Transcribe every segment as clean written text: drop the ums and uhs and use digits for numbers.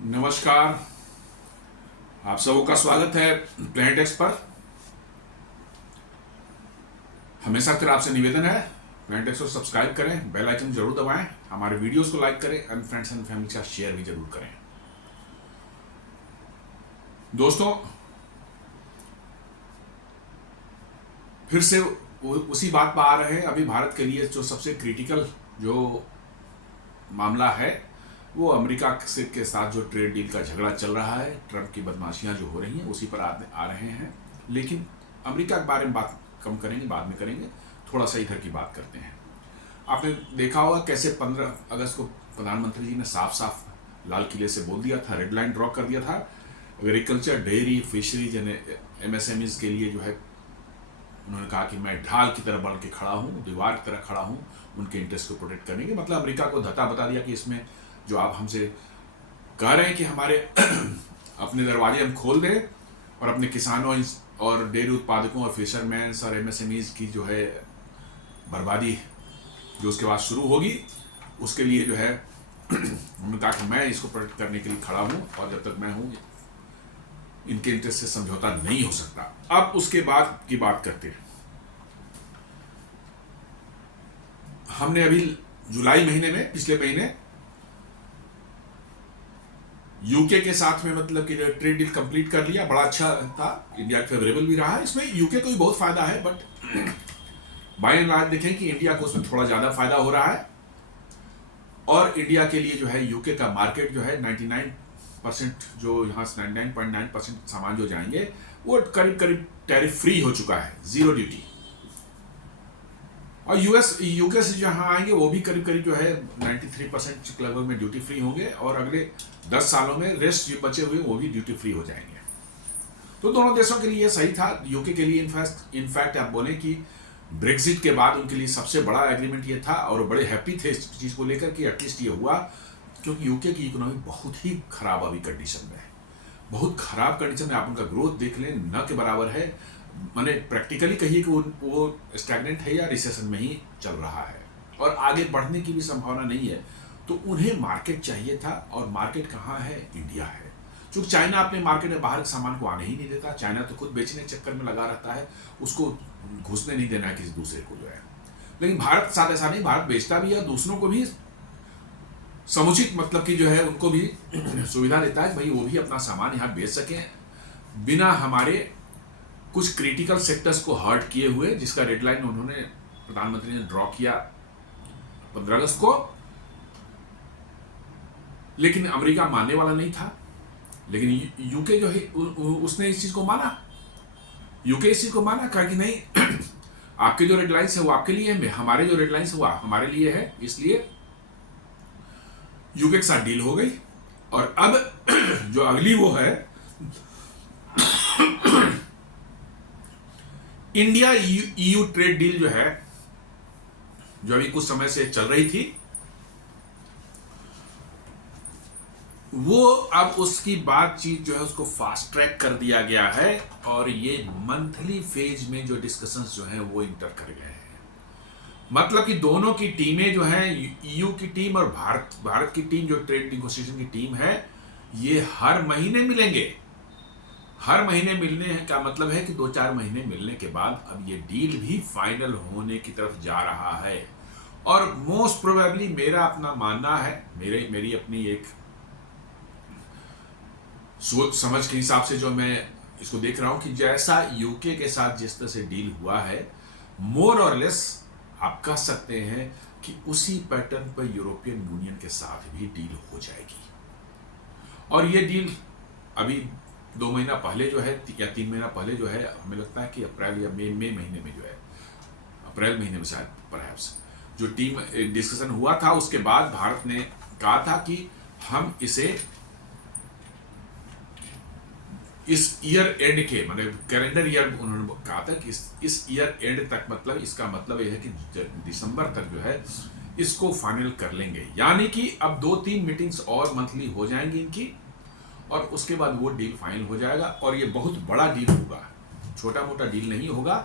नमस्कार। आप सबों का स्वागत है प्लेनेट एक्स पर। हमेशा फिर आपसे निवेदन है, प्लेनेट एक्स को सब्सक्राइब करें, बेल आइकन जरूर दबाएं, हमारे वीडियोस को लाइक करें एंड फ्रेंड्स एंड फैमिली के साथ शेयर भी जरूर करें। दोस्तों, फिर से उसी बात पर आ रहे हैं। अभी भारत के लिए जो सबसे क्रिटिकल जो मामला है वो अमेरिका से के साथ जो ट्रेड डील का झगड़ा चल रहा है, ट्रंप की बदमाशियां जो हो रही हैं उसी पर आ रहे हैं। लेकिन अमेरिका के बारे में बात कम करेंगे, बाद में करेंगे। थोड़ा सा इधर की बात करते हैं। आपने देखा होगा कैसे 15 अगस्त को प्रधानमंत्री जी ने साफ साफ लाल किले से बोल दिया था, रेड लाइन ड्रॉ कर दिया था। एग्रीकल्चर, डेयरी, फिशरीज MSMEs के लिए जो है उन्होंने कहा कि मैं ढाल की तरह बढ़ के खड़ा हूँ, दीवार की तरह खड़ा हूँ उनके इंटरेस्ट को प्रोटेक्ट करने के। मतलब अमेरिका को धता बता दिया कि इसमें जो आप हमसे कह रहे हैं कि हमारे अपने दरवाजे हम खोल दें और अपने किसानों और डेयरी उत्पादकों और फिशरमैन्स और MSMEs की जो है बर्बादी जो उसके बाद शुरू होगी, उसके लिए जो है उन्होंने कहा कि मैं इसको प्रोटेक्ट करने के लिए खड़ा हूँ और जब तक मैं हूँ इनके इंटरेस्ट से समझौता नहीं हो सकता। अब उसके बाद की बात करते हैं। हमने अभी जुलाई महीने में, पिछले महीने यूके के साथ में मतलब कि ट्रेड डील कंप्लीट कर लिया। बड़ा अच्छा था, इंडिया फेवरेबल भी रहा है। इसमें यूके को भी बहुत फायदा है, बट बाय एंड लार्ज देखें कि इंडिया को उसमें थोड़ा ज्यादा फायदा हो रहा है। और इंडिया के लिए जो है यूके का मार्केट जो है 99% जो यहाँ से 99.9% सामान जो जाएंगे वो करीब करीब टैरिफ फ्री हो चुका है, जीरो ड्यूटी। और यूके से जहां आएंगे वो भी करीब करीब जो है 93% लगभग में ड्यूटी फ्री होंगे और अगले 10 सालों में रेस्ट जो बचे हुए वो भी ड्यूटी फ्री हो जाएंगे। तो दोनों देशों के लिए सही था। यूके के लिए इनफैक्ट आप बोले कि ब्रेक्सिट के बाद उनके लिए सबसे बड़ा एग्रीमेंट ये था और वो बड़े हैप्पी थे इस चीज को लेकर कि एटलीस्ट ये हुआ, क्योंकि यूके की इकोनॉमी बहुत ही खराब अभी कंडीशन में है। बहुत खराब कंडीशन में आप उनका ग्रोथ देख लें, न के बराबर है। मैंने प्रैक्टिकली कहिए कि वो स्टैग्नेंट है या रिसेशन में ही चल रहा है और आगे बढ़ने की भी संभावना नहीं है। तो उन्हें मार्केट चाहिए था और मार्केट कहाँ है? इंडिया है। क्योंकि चाइना अपने मार्केट में बाहर के सामान को आने ही नहीं देता। चाइना तो खुद बेचने के चक्कर में लगा रहता है, उसको घुसने नहीं देना है किसी दूसरे को जो है। लेकिन भारत साथ ऐसा नहीं, भारत बेचता भी है, दूसरों को भी समुचित मतलब कि जो है उनको भी सुविधा देता है भाई वो भी अपना सामान यहाँ बेच सकें बिना हमारे कुछ क्रिटिकल सेक्टर्स को हर्ट किए हुए, जिसका डेडलाइन उन्होंने प्रधानमंत्री ने ड्रॉ किया 15 अगस्त को। लेकिन अमेरिका मानने वाला नहीं था। लेकिन यूके जो है उसने इस चीज को माना। यूके इस चीज को माना, कहा कि नहीं आपके जो रेडलाइंस है वो आपके लिए है, हमारे जो रेडलाइंस है वो हमारे लिए है। इसलिए यूके के साथ डील हो गई। और अब जो अगली वो है इंडिया EU ट्रेड डील जो है, जो अभी कुछ समय से चल रही थी, वो अब उसकी बातचीत जो है उसको फास्ट ट्रैक कर दिया गया है और ये मंथली फेज में जो डिस्कशंस जो हैं वो इंटर कर गए हैं। मतलब कि दोनों की टीमें जो हैं, EU की टीम और भारत की टीम, जो ट्रेड नेगोशिएशन की टीम है, ये हर महीने मिलेंगे। हर महीने मिलने का मतलब है कि 2-4 महीने मिलने के बाद अब ये डील भी फाइनल होने की तरफ जा रहा है। और मोस्ट प्रोबेबली मेरा अपना मानना है, मेरी अपनी एक सोच समझ के हिसाब से जो मैं इसको देख रहा हूं कि जैसा यूके के साथ जिस तरह से डील हुआ है, मोर और लेस आप कह सकते हैं कि उसी पैटर्न पर यूरोपियन यूनियन के साथ भी डील हो जाएगी। और ये डील अभी 2 महीना पहले जो है या 3 महीना पहले जो है, हमें लगता है कि अप्रैल या मई महीने में जो है, अप्रैल महीने में शायद परहैप्स, जो टीम डिस्कशन हुआ था उसके बाद भारत ने कहा था कि हम इसे इस ईयर एंड के मतलब कैलेंडर ईयर, उन्होंने कहा था कि इस ईयर एंड तक, मतलब इसका मतलब यह है कि दिसंबर तक जो है इसको फाइनल कर लेंगे। यानी कि अब 2-3 मीटिंग्स और मंथली हो जाएंगी इनकी और उसके बाद वो डील फाइनल हो जाएगा। और ये बहुत बड़ा डील होगा, छोटा मोटा डील नहीं होगा,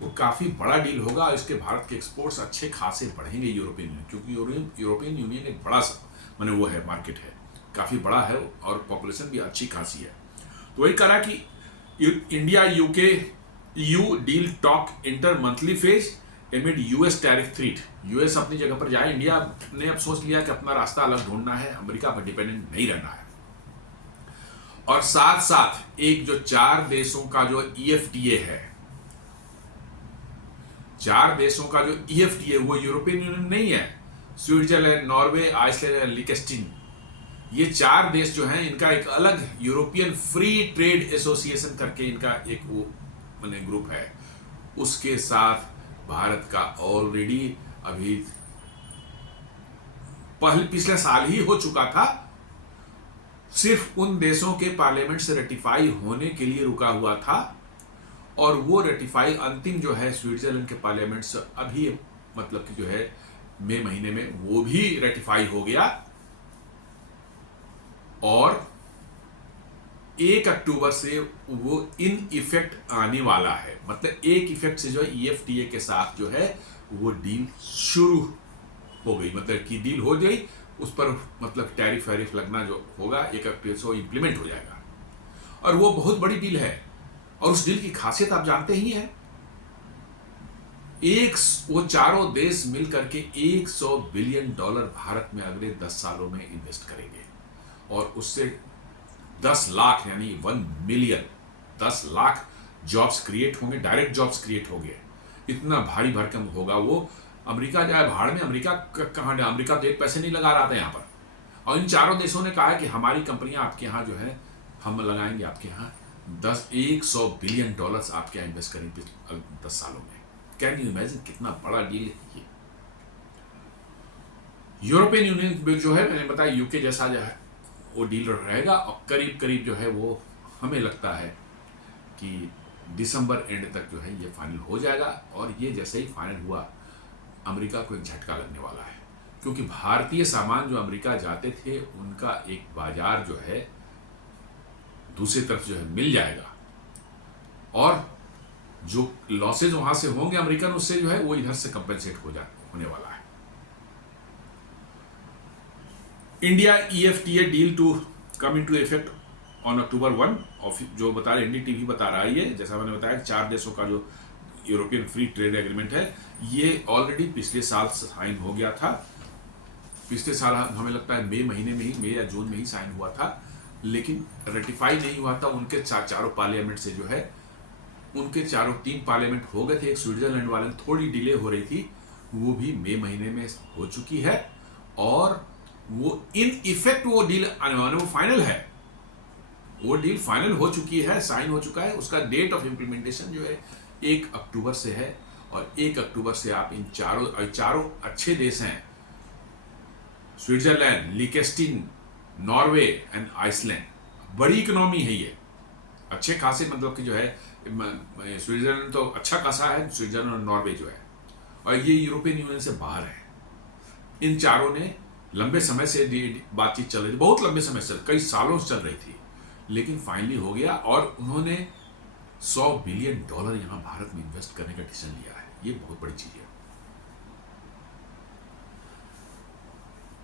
वो काफ़ी बड़ा डील होगा। इसके भारत के एक्सपोर्ट्स अच्छे खासे बढ़ेंगे यूरोपियन यूनियन, क्योंकि यूरोपियन यूनियन एक बड़ा माने वो है मार्केट है काफ़ी बड़ा है और पॉपुलेशन भी अच्छी खासी है। तो वही करा कि India UK you deal talk inter monthly phase एमिड US tariff threat. US अपनी जगह पर जाए, इंडिया ने अब सोच लिया कि अपना रास्ता अलग ढूंढना है, अमेरिका पर डिपेंडेंट नहीं रहना है। और साथ साथ एक जो 4 देशों का जो ईएफटीए है, 4 देशों का जो ईएफटीए वो यूरोपियन यूनियन नहीं है, स्विट्जरलैंड, नॉर्वे, आइसलैंड, लिechtenstein, ये 4 देश जो हैं इनका एक अलग यूरोपियन फ्री ट्रेड एसोसिएशन करके इनका एक वो मैंने ग्रुप है। उसके साथ भारत का ऑलरेडी अभी पिछले साल ही हो चुका था, सिर्फ उन देशों के पार्लियामेंट से रेटिफाई होने के लिए रुका हुआ था, और वो रेटिफाई अंतिम जो है स्विट्जरलैंड के पार्लियामेंट से अभी मतलब कि जो है मई महीने में वो भी रेटिफाई हो गया, और 1 अक्टूबर से वो इन इफेक्ट आने वाला है। मतलब 1 इफेक्ट से जो है ईएफटीए के साथ जो है वो डील शुरू हो गई, मतलब कि डील हो गई, उस पर मतलब टैरिफ वैरिफ लगना जो होगा 1 अक्टूबर से वो इम्प्लीमेंट हो जाएगा। और वो बहुत बड़ी डील है, और उस डील की खासियत आप जानते ही हैं। वो चारों देश मिलकर के $100 बिलियन भारत में अगले 10 सालों में इन्वेस्ट करेंगे, और उससे 10 लाख यानी 1 मिलियन 10 लाख जॉब्स क्रिएट होंगे, डायरेक्ट जॉब्स क्रिएट होंगे। इतना भारी भरकम होगा वो। अमेरिका जाए भाड़ में, अमेरिका कहाँ, अमेरिका तो 1 पैसे नहीं लगा रहा था यहाँ पर, और इन चारों देशों ने कहा है कि हमारी कंपनियां आपके यहाँ जो है हम लगाएंगे आपके यहाँ 100 बिलियन आपके यहाँ इन्वेस्ट करेंगे 10 सालों में। कैन यू इमेजिन कितना बड़ा डील है ये। यूरोपियन यूनियन जो है मैंने बताया यूके जैसा जो है वो डील रहेगा, और करीब करीब जो है वो हमें लगता है कि दिसंबर एंड तक जो है ये फाइनल हो जाएगा। और ये जैसे ही फाइनल हुआ अमेरिका को एक झटका लगने वाला है, क्योंकि भारतीय सामान जो अमेरिका जाते थे उनका एक बाजार जो है दूसरी तरफ जो है मिल जाएगा, और जो लॉसेज वहां से होंगे अमेरिकन उससे जो है वो इधर से कंपेंसेट होने वाला है। India EFTA deal to come into effect on October 1, और जो बता रहे एनडीटीवी बता रहा है, ये जैसा मैंने बताया 4 देशों का जो यूरोपियन फ्री ट्रेड एग्रीमेंट है ये ऑलरेडी पिछले साल साइन हो गया था। पिछले साल हमें लगता है मई महीने में ही, मई या जून में ही साइन हुआ था, लेकिन रेटिफाई नहीं हुआ था। उनके चारों पार्लियामेंट से जो है उनके 3 पार्लियामेंट हो गए थे, एक स्विट्जरलैंड वाले में थोड़ी डिले हो रही थी, वो भी मई महीने में हो चुकी है, और वो इन इफेक्ट वो डील आने वाले वो फाइनल है, वो डील फाइनल हो चुकी है, साइन हो चुका है। उसका डेट ऑफ इम्प्लीमेंटेशन जो है 1 अक्टूबर से है, और 1 अक्टूबर से आप इन चारों अच्छे देश हैं, स्विट्जरलैंड, लिechtenstein, नॉर्वे एंड आइसलैंड, बड़ी इकोनॉमी है ये, अच्छे खासे मतलब कि जो है स्विट्जरलैंड तो अच्छा खासा है, स्विट्जरलैंड और नॉर्वे जो है, और ये यूरोपियन यूनियन से बाहर है। इन चारों ने लंबे समय से बातचीत चल रही थी, बहुत लंबे समय से, कई सालों से चल रही थी, लेकिन फाइनली हो गया, और उन्होंने $100 बिलियन यहाँ भारत में इन्वेस्ट करने का डिसीजन लिया है। ये बहुत बड़ी चीज है।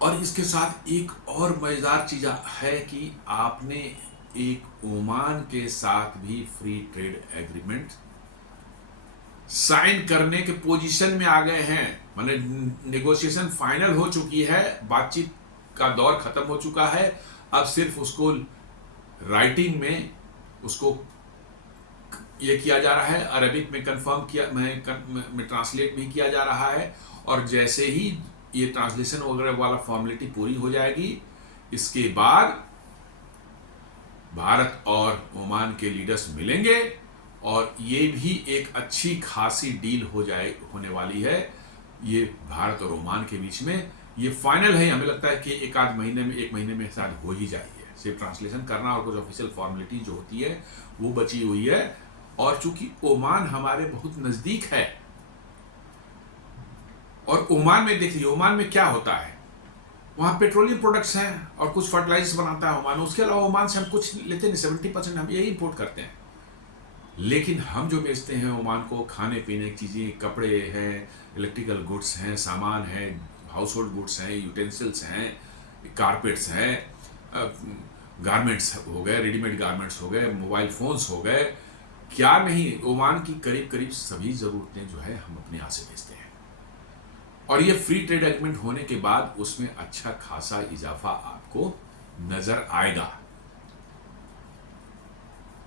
और इसके साथ एक और मजेदार चीज है कि आपने एक ओमान के साथ भी फ्री ट्रेड एग्रीमेंट साइन करने के पोजीशन में आ गए हैं, माने नेगोशिएशन फाइनल हो चुकी है, बातचीत का दौर खत्म हो चुका है, अब सिर्फ उसको राइटिंग में उसको ये किया जा रहा है, अरबिक में कंफर्म किया में ट्रांसलेट भी किया जा रहा है, और जैसे ही ये ट्रांसलेशन वगैरह वाला फॉर्मेलिटी पूरी हो जाएगी, इसके बाद भारत और ओमान के लीडर्स मिलेंगे, और ये भी एक अच्छी खासी डील होने वाली है। ये भारत और ओमान के बीच में ये फाइनल है। हमें लगता है कि एक महीने में शायद हो ही जाएगी, सिर्फ ट्रांसलेशन करना और कुछ ऑफिशियल फॉर्मेलिटी जो होती है वो बची हुई है। और चूंकि ओमान हमारे बहुत नजदीक है, और ओमान में देखिए ओमान में क्या होता है, वहाँ पेट्रोलियम प्रोडक्ट्स हैं और कुछ फर्टिलाइजर्स बनाता है ओमान, उसके अलावा ओमान से हम कुछ लेते नहीं, 70% हम यही इंपोर्ट करते हैं। लेकिन हम जो बेचते हैं ओमान को खाने पीने की चीज़ें, कपड़े हैं, इलेक्ट्रिकल गुड्स हैं, सामान है, हाउस होल्ड गुड्स हैं, यूटेंसिल्स हैं, कारपेट्स हैं, गारमेंट्स हो गए, रेडीमेड गारमेंट्स हो गए, मोबाइल फोन्स हो गए, क्या नहीं, ओमान की करीब करीब सभी ज़रूरतें जो है हम अपने यहाँ से भेजते हैं। और ये फ्री ट्रेड एग्रीमेंट होने के बाद उसमें अच्छा खासा इजाफा आपको नजर आएगा,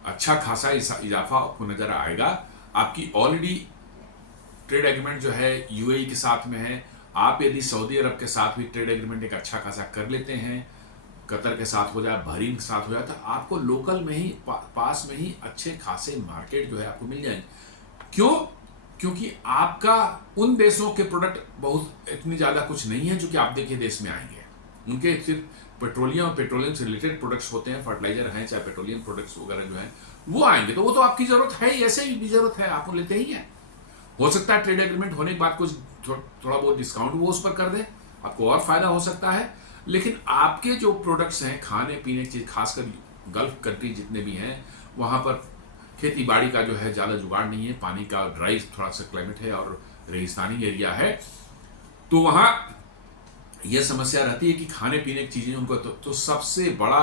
अच्छा खासा इजाफा आपको नजर आएगा। आपकी ऑलरेडी ट्रेड एग्रीमेंट जो है यूएई के साथ में है, आप यदि सऊदी अरब के साथ भी ट्रेड एग्रीमेंट एक अच्छा खासा कर लेते हैं, कतर के साथ हो जाए, बहरीन के साथ हो जाए, तो आपको लोकल में ही पास में ही अच्छे खासे मार्केट जो है आपको मिल जाएंगे। क्यों? क्योंकि आपका उन देशों के प्रोडक्ट बहुत इतनी ज़्यादा कुछ नहीं है जो कि आप देखिए देश में आएंगे। उनके सिर्फ पेट्रोलियम और पेट्रोलियम से रिलेटेड प्रोडक्ट्स होते हैं, फर्टिलाइजर हैं, चाहे पेट्रोलियम प्रोडक्ट्स वगैरह जो हैं वो आएंगे, तो वो तो आपकी ज़रूरत है ही, ऐसे ही भी ज़रूरत है, आप लेते ही हैं। हो सकता है ट्रेड एग्रीमेंट होने के बाद कुछ थोड़ा बहुत डिस्काउंट वो उस पर कर दे, आपको और फायदा हो सकता है। लेकिन आपके जो प्रोडक्ट्स हैं, खाने पीने की चीज़, खासकर गल्फ कंट्री जितने भी हैं, वहाँ पर खेती बाड़ी का जो है ज़्यादा जुगाड़ नहीं है, पानी का ड्राई थोड़ा सा क्लाइमेट है और रेगिस्तानी एरिया है, तो वहाँ यह समस्या रहती है कि खाने पीने की चीज़ें उनको तो सबसे बड़ा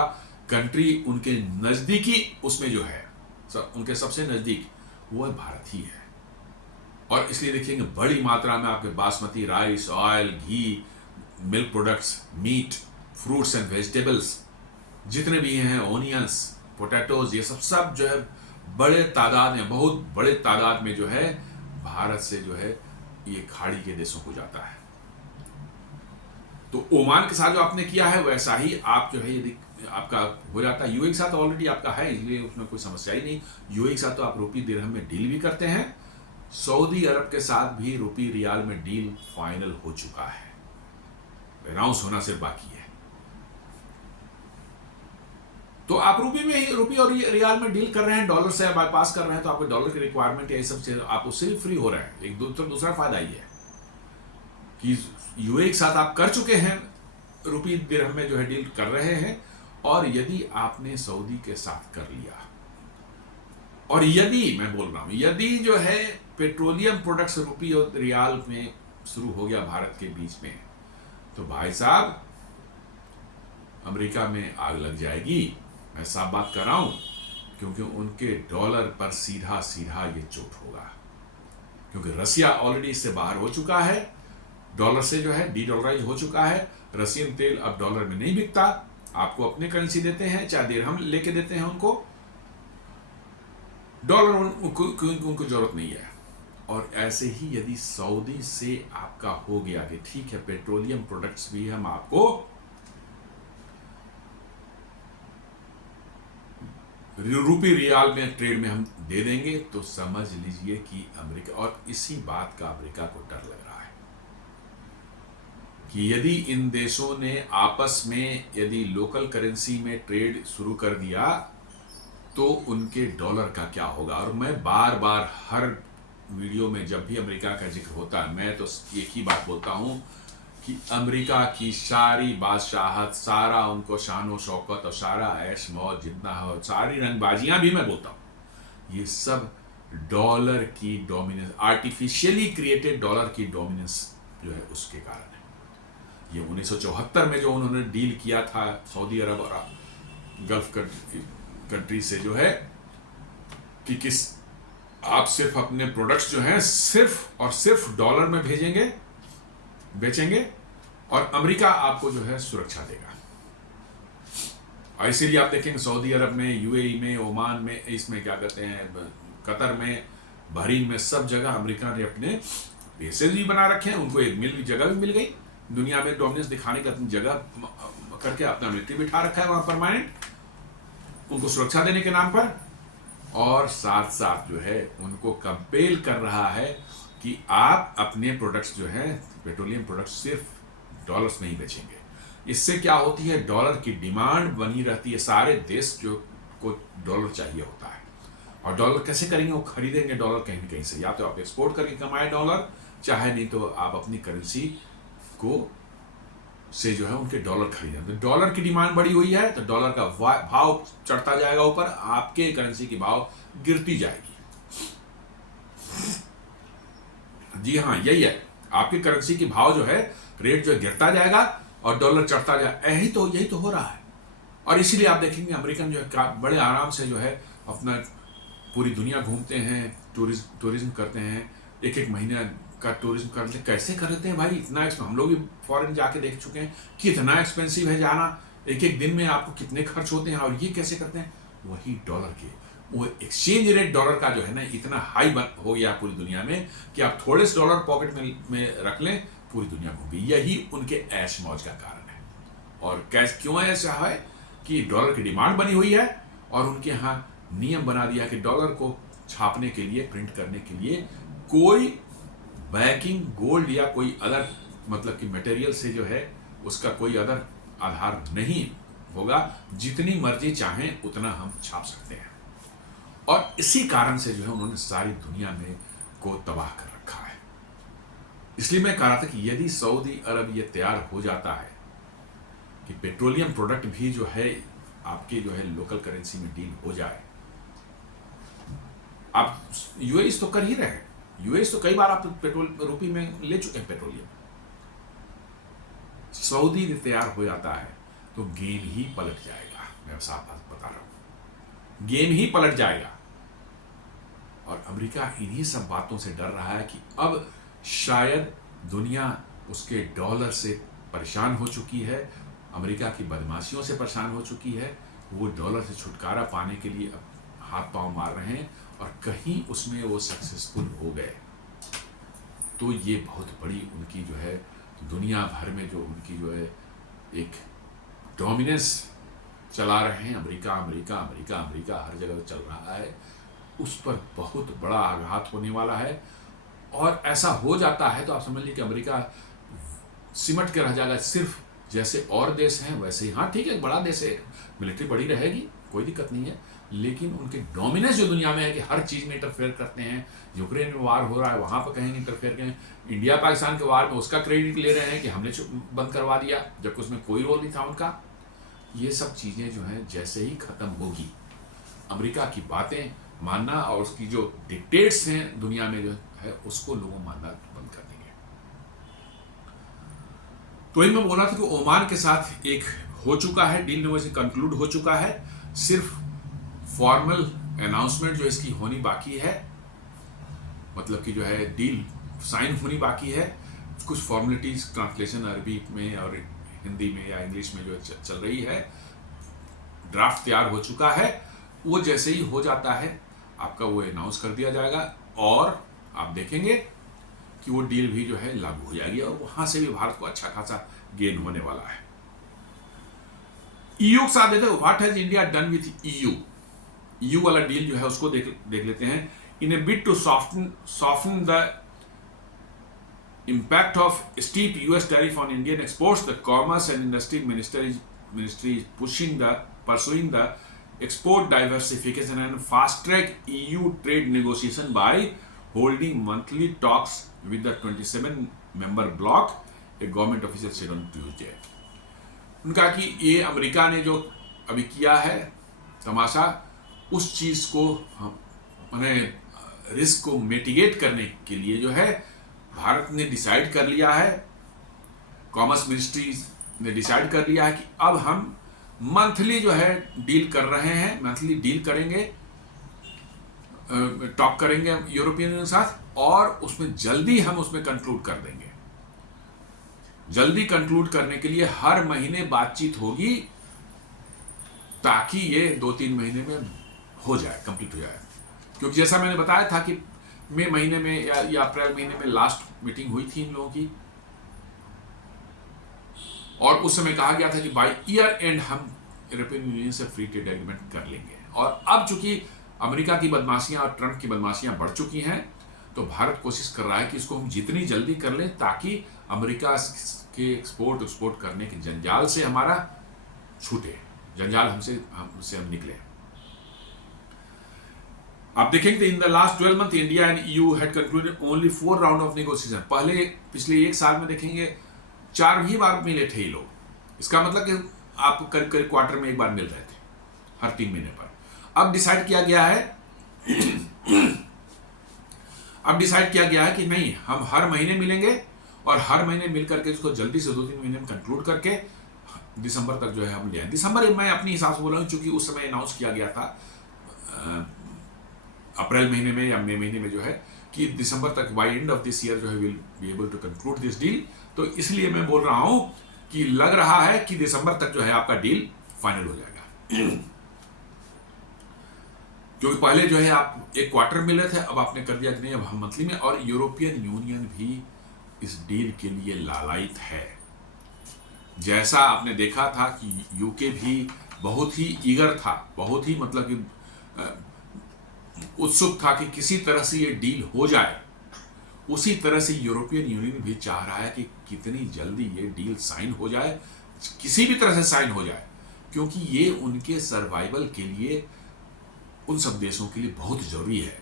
कंट्री उनके नज़दीकी उसमें जो है उनके सबसे नज़दीक वो है भारत ही है। और इसलिए देखेंगे बड़ी मात्रा में आपके basmati rice, oil, ghee, milk products, meat, fruits and vegetables जितने भी हैं, ओनियंस, पोटैटोज, ये सब जो है बड़े तादाद में, बहुत बड़े तादाद में जो है भारत से जो है ये खाड़ी के देशों को जाता है। तो ओमान के साथ जो आपने किया है वैसा ही आप जो है यदि आपका हो जाता है, यूएई के साथ ऑलरेडी आपका है, इसलिए उसमें कोई समस्या ही नहीं। यूएई के साथ तो आप रुपी दिरहम में डील भी करते हैं, सऊदी अरब के साथ भी रुपी रियाल में डील फाइनल हो चुका है, अनाउंस होना सिर्फ बाकी है। तो आप रुपी और रियाल में डील कर रहे हैं, डॉलर से बाईपास कर रहे हैं, तो आपको डॉलर की रिक्वायरमेंट या सब चीज आप उससे भी फ्री हो रहे हैं। एक दूसरा फायदा ये है कि यूएई के साथ आप कर चुके हैं, रुपी दिरहम में जो है डील कर रहे हैं, और यदि आपने सऊदी के साथ कर लिया, और यदि मैं बोल रहा हूं यदि जो है पेट्रोलियम प्रोडक्ट्स रुपी और रियाल में शुरू हो गया भारत के बीच में, तो भाई साहब अमेरिका में आग लग जाएगी। मैं साफ बात कर रहा हूं, क्योंकि उनके डॉलर पर सीधा सीधा ये चोट होगा, क्योंकि रसिया ऑलरेडी इससे बाहर हो चुका है, डॉलर से जो है डी डॉलराइज हो चुका है। रशियन तेल अब डॉलर में नहीं बिकता, आपको अपने करेंसी देते हैं, चाहे दिरहम लेके देते हैं उनको, डॉलर उनको जरूरत नहीं है। और ऐसे ही यदि सऊदी से आपका हो गया कि ठीक है पेट्रोलियम प्रोडक्ट्स भी हम आपको रुपी रियाल में ट्रेड में हम दे देंगे, तो समझ लीजिए कि अमेरिका, और इसी बात का अमेरिका को डर लग रहा है कि यदि इन देशों ने आपस में यदि लोकल करेंसी में ट्रेड शुरू कर दिया तो उनके डॉलर का क्या होगा। और मैं बार बार हर वीडियो में जब भी अमेरिका का जिक्र होता है, मैं तो एक ही बात बोलता हूं कि अमेरिका की सारी बादशाहत, सारा उनको शान व शौकत और सारा ऐश मौज जितना हो, सारी रंगबाजियां भी मैं बोलता हूं, ये सब डॉलर की डोमिनेंस, आर्टिफिशियली क्रिएटेड डॉलर की डोमिनेंस जो है उसके कारण है। ये 1974 में जो उन्होंने डील किया था सऊदी अरब और गल्फ कंट्री से जो है कि किस आप सिर्फ अपने प्रोडक्ट्स जो हैं सिर्फ और सिर्फ डॉलर में भेजेंगे, बेचेंगे, और अमेरिका आपको जो है सुरक्षा देगा। और इसीलिए आप देखेंगे सऊदी अरब में, यूएई में, ओमान में, इसमें क्या कहते हैं, कतर में, बहरीन में, सब जगह अमेरिका ने अपने बेसेस भी बना रखे हैं, उनको एक जगह भी मिल गई दुनिया में डोमिनेंस दिखाने का, अपनी जगह करके अपना मिलिट्री बिठा रखा है वहां परमानेंट, उनको सुरक्षा देने के नाम पर, और साथ साथ जो है उनको कंपेल कर रहा है कि आप अपने प्रोडक्ट्स जो है पेट्रोलियम प्रोडक्ट्स सिर्फ डॉलर्स में ही बेचेंगे। इससे क्या होती है, डॉलर की डिमांड बनी रहती है, सारे देश जो को डॉलर चाहिए होता है। और डॉलर कैसे करेंगे, वो खरीदेंगे डॉलर कहीं ना कहीं से, या तो आप एक्सपोर्ट करके कमाए डॉलर, चाहे नहीं तो आप अपनी करेंसी को से जो है उनके डॉलर खरीदें। तो डॉलर की डिमांड बढ़ी हुई है तो डॉलर का भाव चढ़ता जाएगा ऊपर, आपके करेंसी की भाव गिरती जाएगी। जी हाँ, यही है, आपकी करेंसी की भाव जो है रेट जो गिरता जाएगा और डॉलर चढ़ता जाएगा। यही तो हो रहा है। और इसीलिए आप देखेंगे अमेरिकन जो है बड़े आराम से जो है अपना पूरी दुनिया घूमते हैं, टूरिज्म करते हैं, एक एक महीने का टूरिज्म कर लेते। कैसे कर लेते हैं भाई इतना? हम लोग भी फॉरेन जाके देख चुके हैं कितना एक्सपेंसिव है जाना, एक एक दिन में आपको कितने खर्च होते हैं। और ये कैसे करते हैं? वही डॉलर के वो एक्सचेंज रेट डॉलर का जो है ना इतना हाई हो गया पूरी दुनिया में कि आप थोड़े से डॉलर पॉकेट में रख लें, पूरी दुनिया घूम गई। यही उनके ऐश मौज का कारण है। और कैश क्यों ऐसा है कि डॉलर की डिमांड बनी हुई है और उनके यहाँ नियम बना दिया कि डॉलर को छापने के लिए, प्रिंट करने के लिए कोई बैकिंग गोल्ड या कोई अदर मतलब कि मटेरियल से जो है उसका कोई अदर आधार नहीं होगा। जितनी मर्जी चाहें उतना हम छाप सकते हैं। और इसी कारण से जो है उन्होंने सारी दुनिया में को तबाह कर रखा है। इसलिए मैं कह रहा था कि यदि सऊदी अरब ये तैयार हो जाता है कि पेट्रोलियम प्रोडक्ट भी जो है आपके जो है लोकल करेंसी में डील हो जाए। आप यूएई तो कर ही रहे हैं, यूएई तो कई बार आप पेट्रोल रुपये में ले चुके हैं पेट्रोलियम। सऊदी तैयार हो जाता है तो गेम ही पलट जाएगा। मैं साफ बात बता रहा हूं, गेम ही पलट जाएगा। और अमेरिका इन्हीं सब बातों से डर रहा है कि अब शायद दुनिया उसके डॉलर से परेशान हो चुकी है, अमेरिका की बदमाशियों से परेशान हो चुकी है। वो डॉलर से छुटकारा पाने के लिए अब हाथ पांव मार रहे हैं और कहीं उसमें वो सक्सेसफुल हो गए तो ये बहुत बड़ी उनकी जो है दुनिया भर में जो उनकी जो है एक डोमिनेंस चला रहे हैं, अमेरिका अमेरिका अमेरिका अमेरिका हर जगह चल रहा है, उस पर बहुत बड़ा आघात होने वाला है। और ऐसा हो जाता है तो आप समझ लीजिए कि अमेरिका सिमट के रह जाएगा। सिर्फ जैसे और देश हैं वैसे ही, हाँ ठीक है बड़ा देश है, मिलिट्री बड़ी रहेगी, कोई दिक्कत नहीं है, लेकिन उनके डोमिनेंस जो दुनिया में है कि हर चीज़ में इंटरफेयर करते हैं। यूक्रेन में वार हो रहा है वहाँ पर कहीं इंटरफेयर करें, इंडिया पाकिस्तान के वार में उसका क्रेडिट ले रहे हैं कि हमने बंद करवा दिया जबकि उसमें कोई रोल नहीं था उनका। ये सब चीज़ें जो हैं जैसे ही ख़त्म होगी, अमेरिका की बातें मानना और उसकी जो डिक्टेट्स हैं दुनिया में जो है उसको लोगों मानना बंद कर देंगे। तो ही मैं बोला था कि ओमान के साथ एक हो चुका है डील, नेगोशिएशन कंक्लूड हो चुका है, सिर्फ फॉर्मल अनाउंसमेंट जो इसकी होनी बाकी है, मतलब कि जो है डील साइन होनी बाकी है। कुछ फॉर्मेलिटीज ट्रांसलेशन अरबी में और हिंदी में या इंग्लिश में जो चल रही है, ड्राफ्ट तैयार हो चुका है। वो जैसे ही हो जाता है आपका वो अनाउंस कर दिया जाएगा और आप देखेंगे कि वो डील भी जो है लागू हो जाएगी और वहां से भी भारत को अच्छा खासा गेन होने वाला है। ईयू के साथ देखते हैं what has India done with EU. EU वाला डील जो है उसको देख लेते हैं। In a bid to soften the impact of steep US tariff on Indian exports, the Commerce and Industry Ministry is pursuing the export diversification and fast-track EU trade negotiation by holding monthly talks with the 27-member bloc, a government official said on Tuesday. उनका कि ये America ने जो अभी किया है तमाशा, उस चीज़ को मैंने रिस्क को मिटिगेट करने के लिए जो है भारत ने डिसाइड कर लिया है, कॉमर्स मिनिस्ट्री ने डिसाइड कर लिया है कि अब हम मंथली जो है डील कर रहे हैं, मंथली डील करेंगे, टॉक करेंगे यूरोपियन यूनियन के साथ और उसमें जल्दी हम उसमें कंक्लूड कर देंगे। जल्दी कंक्लूड करने के लिए हर महीने बातचीत होगी ताकि ये 2-3 महीने में हो जाए, कंप्लीट हो जाए। क्योंकि जैसा मैंने बताया था कि मई महीने में या अप्रैल महीने में लास्ट मीटिंग हुई थी इन लोगों की और उस समय कहा गया था कि बाय ईयर एंड हम यूरोपियन यूनियन से फ्री ट्रेड एग्रीमेंट कर लेंगे। और अब चूंकि अमेरिका की बदमाशियां और ट्रंप की बदमाशियां बढ़ चुकी हैं तो भारत कोशिश कर रहा है कि इसको हम जितनी जल्दी कर लें ताकि अमेरिका के एक्सपोर्ट करने के जंजाल से हमारा छूटे, जंजाल हमसे हम निकले। आप देखेंगे in the last 12 month India and EU had concluded only 4 round of negotiation. पहले पिछले 1 साल में देखेंगे 4 ही बार मिले थे ये लोग। इसका मतलब कि आपको करीब करीब क्वार्टर में 1 बार मिल रहे थे हर 3 महीने पर। अब डिसाइड किया गया है कि नहीं, हम हर महीने मिलेंगे और हर महीने मिल करके इसको जल्दी से 2-3 महीने में कंक्लूड करके दिसंबर तक जो है हम ले आए। दिसंबर मैं अपने हिसाब से बोल रहा हूँ, चूंकि उस समय अनाउंस किया गया था अप्रैल महीने में या मई महीने में जो है कि दिसंबर तक by end of this year जो है will be able to conclude this deal. तो इसलिए मैं बोल रहा हूं कि लग रहा है कि दिसंबर तक जो है आपका डील फाइनल हो जाएगा। क्योंकि पहले जो है आप एक क्वार्टर मिल रहे थे, अब आपने कर दिया कि नहीं अब हम मंथली में। और यूरोपियन यूनियन भी इस डील के लिए लालायित है। जैसा आपने देखा था कि यूके भी बहुत ही ईगर था, बहुत ही मतलब कि उत्सुक था कि किसी तरह से ये डील हो जाए, उसी तरह से यूरोपियन यूनियन भी चाह रहा है कि कितनी जल्दी ये डील साइन हो जाए, किसी भी तरह से साइन हो जाए, क्योंकि ये उनके सर्वाइवल के लिए, उन सब देशों के लिए बहुत जरूरी है।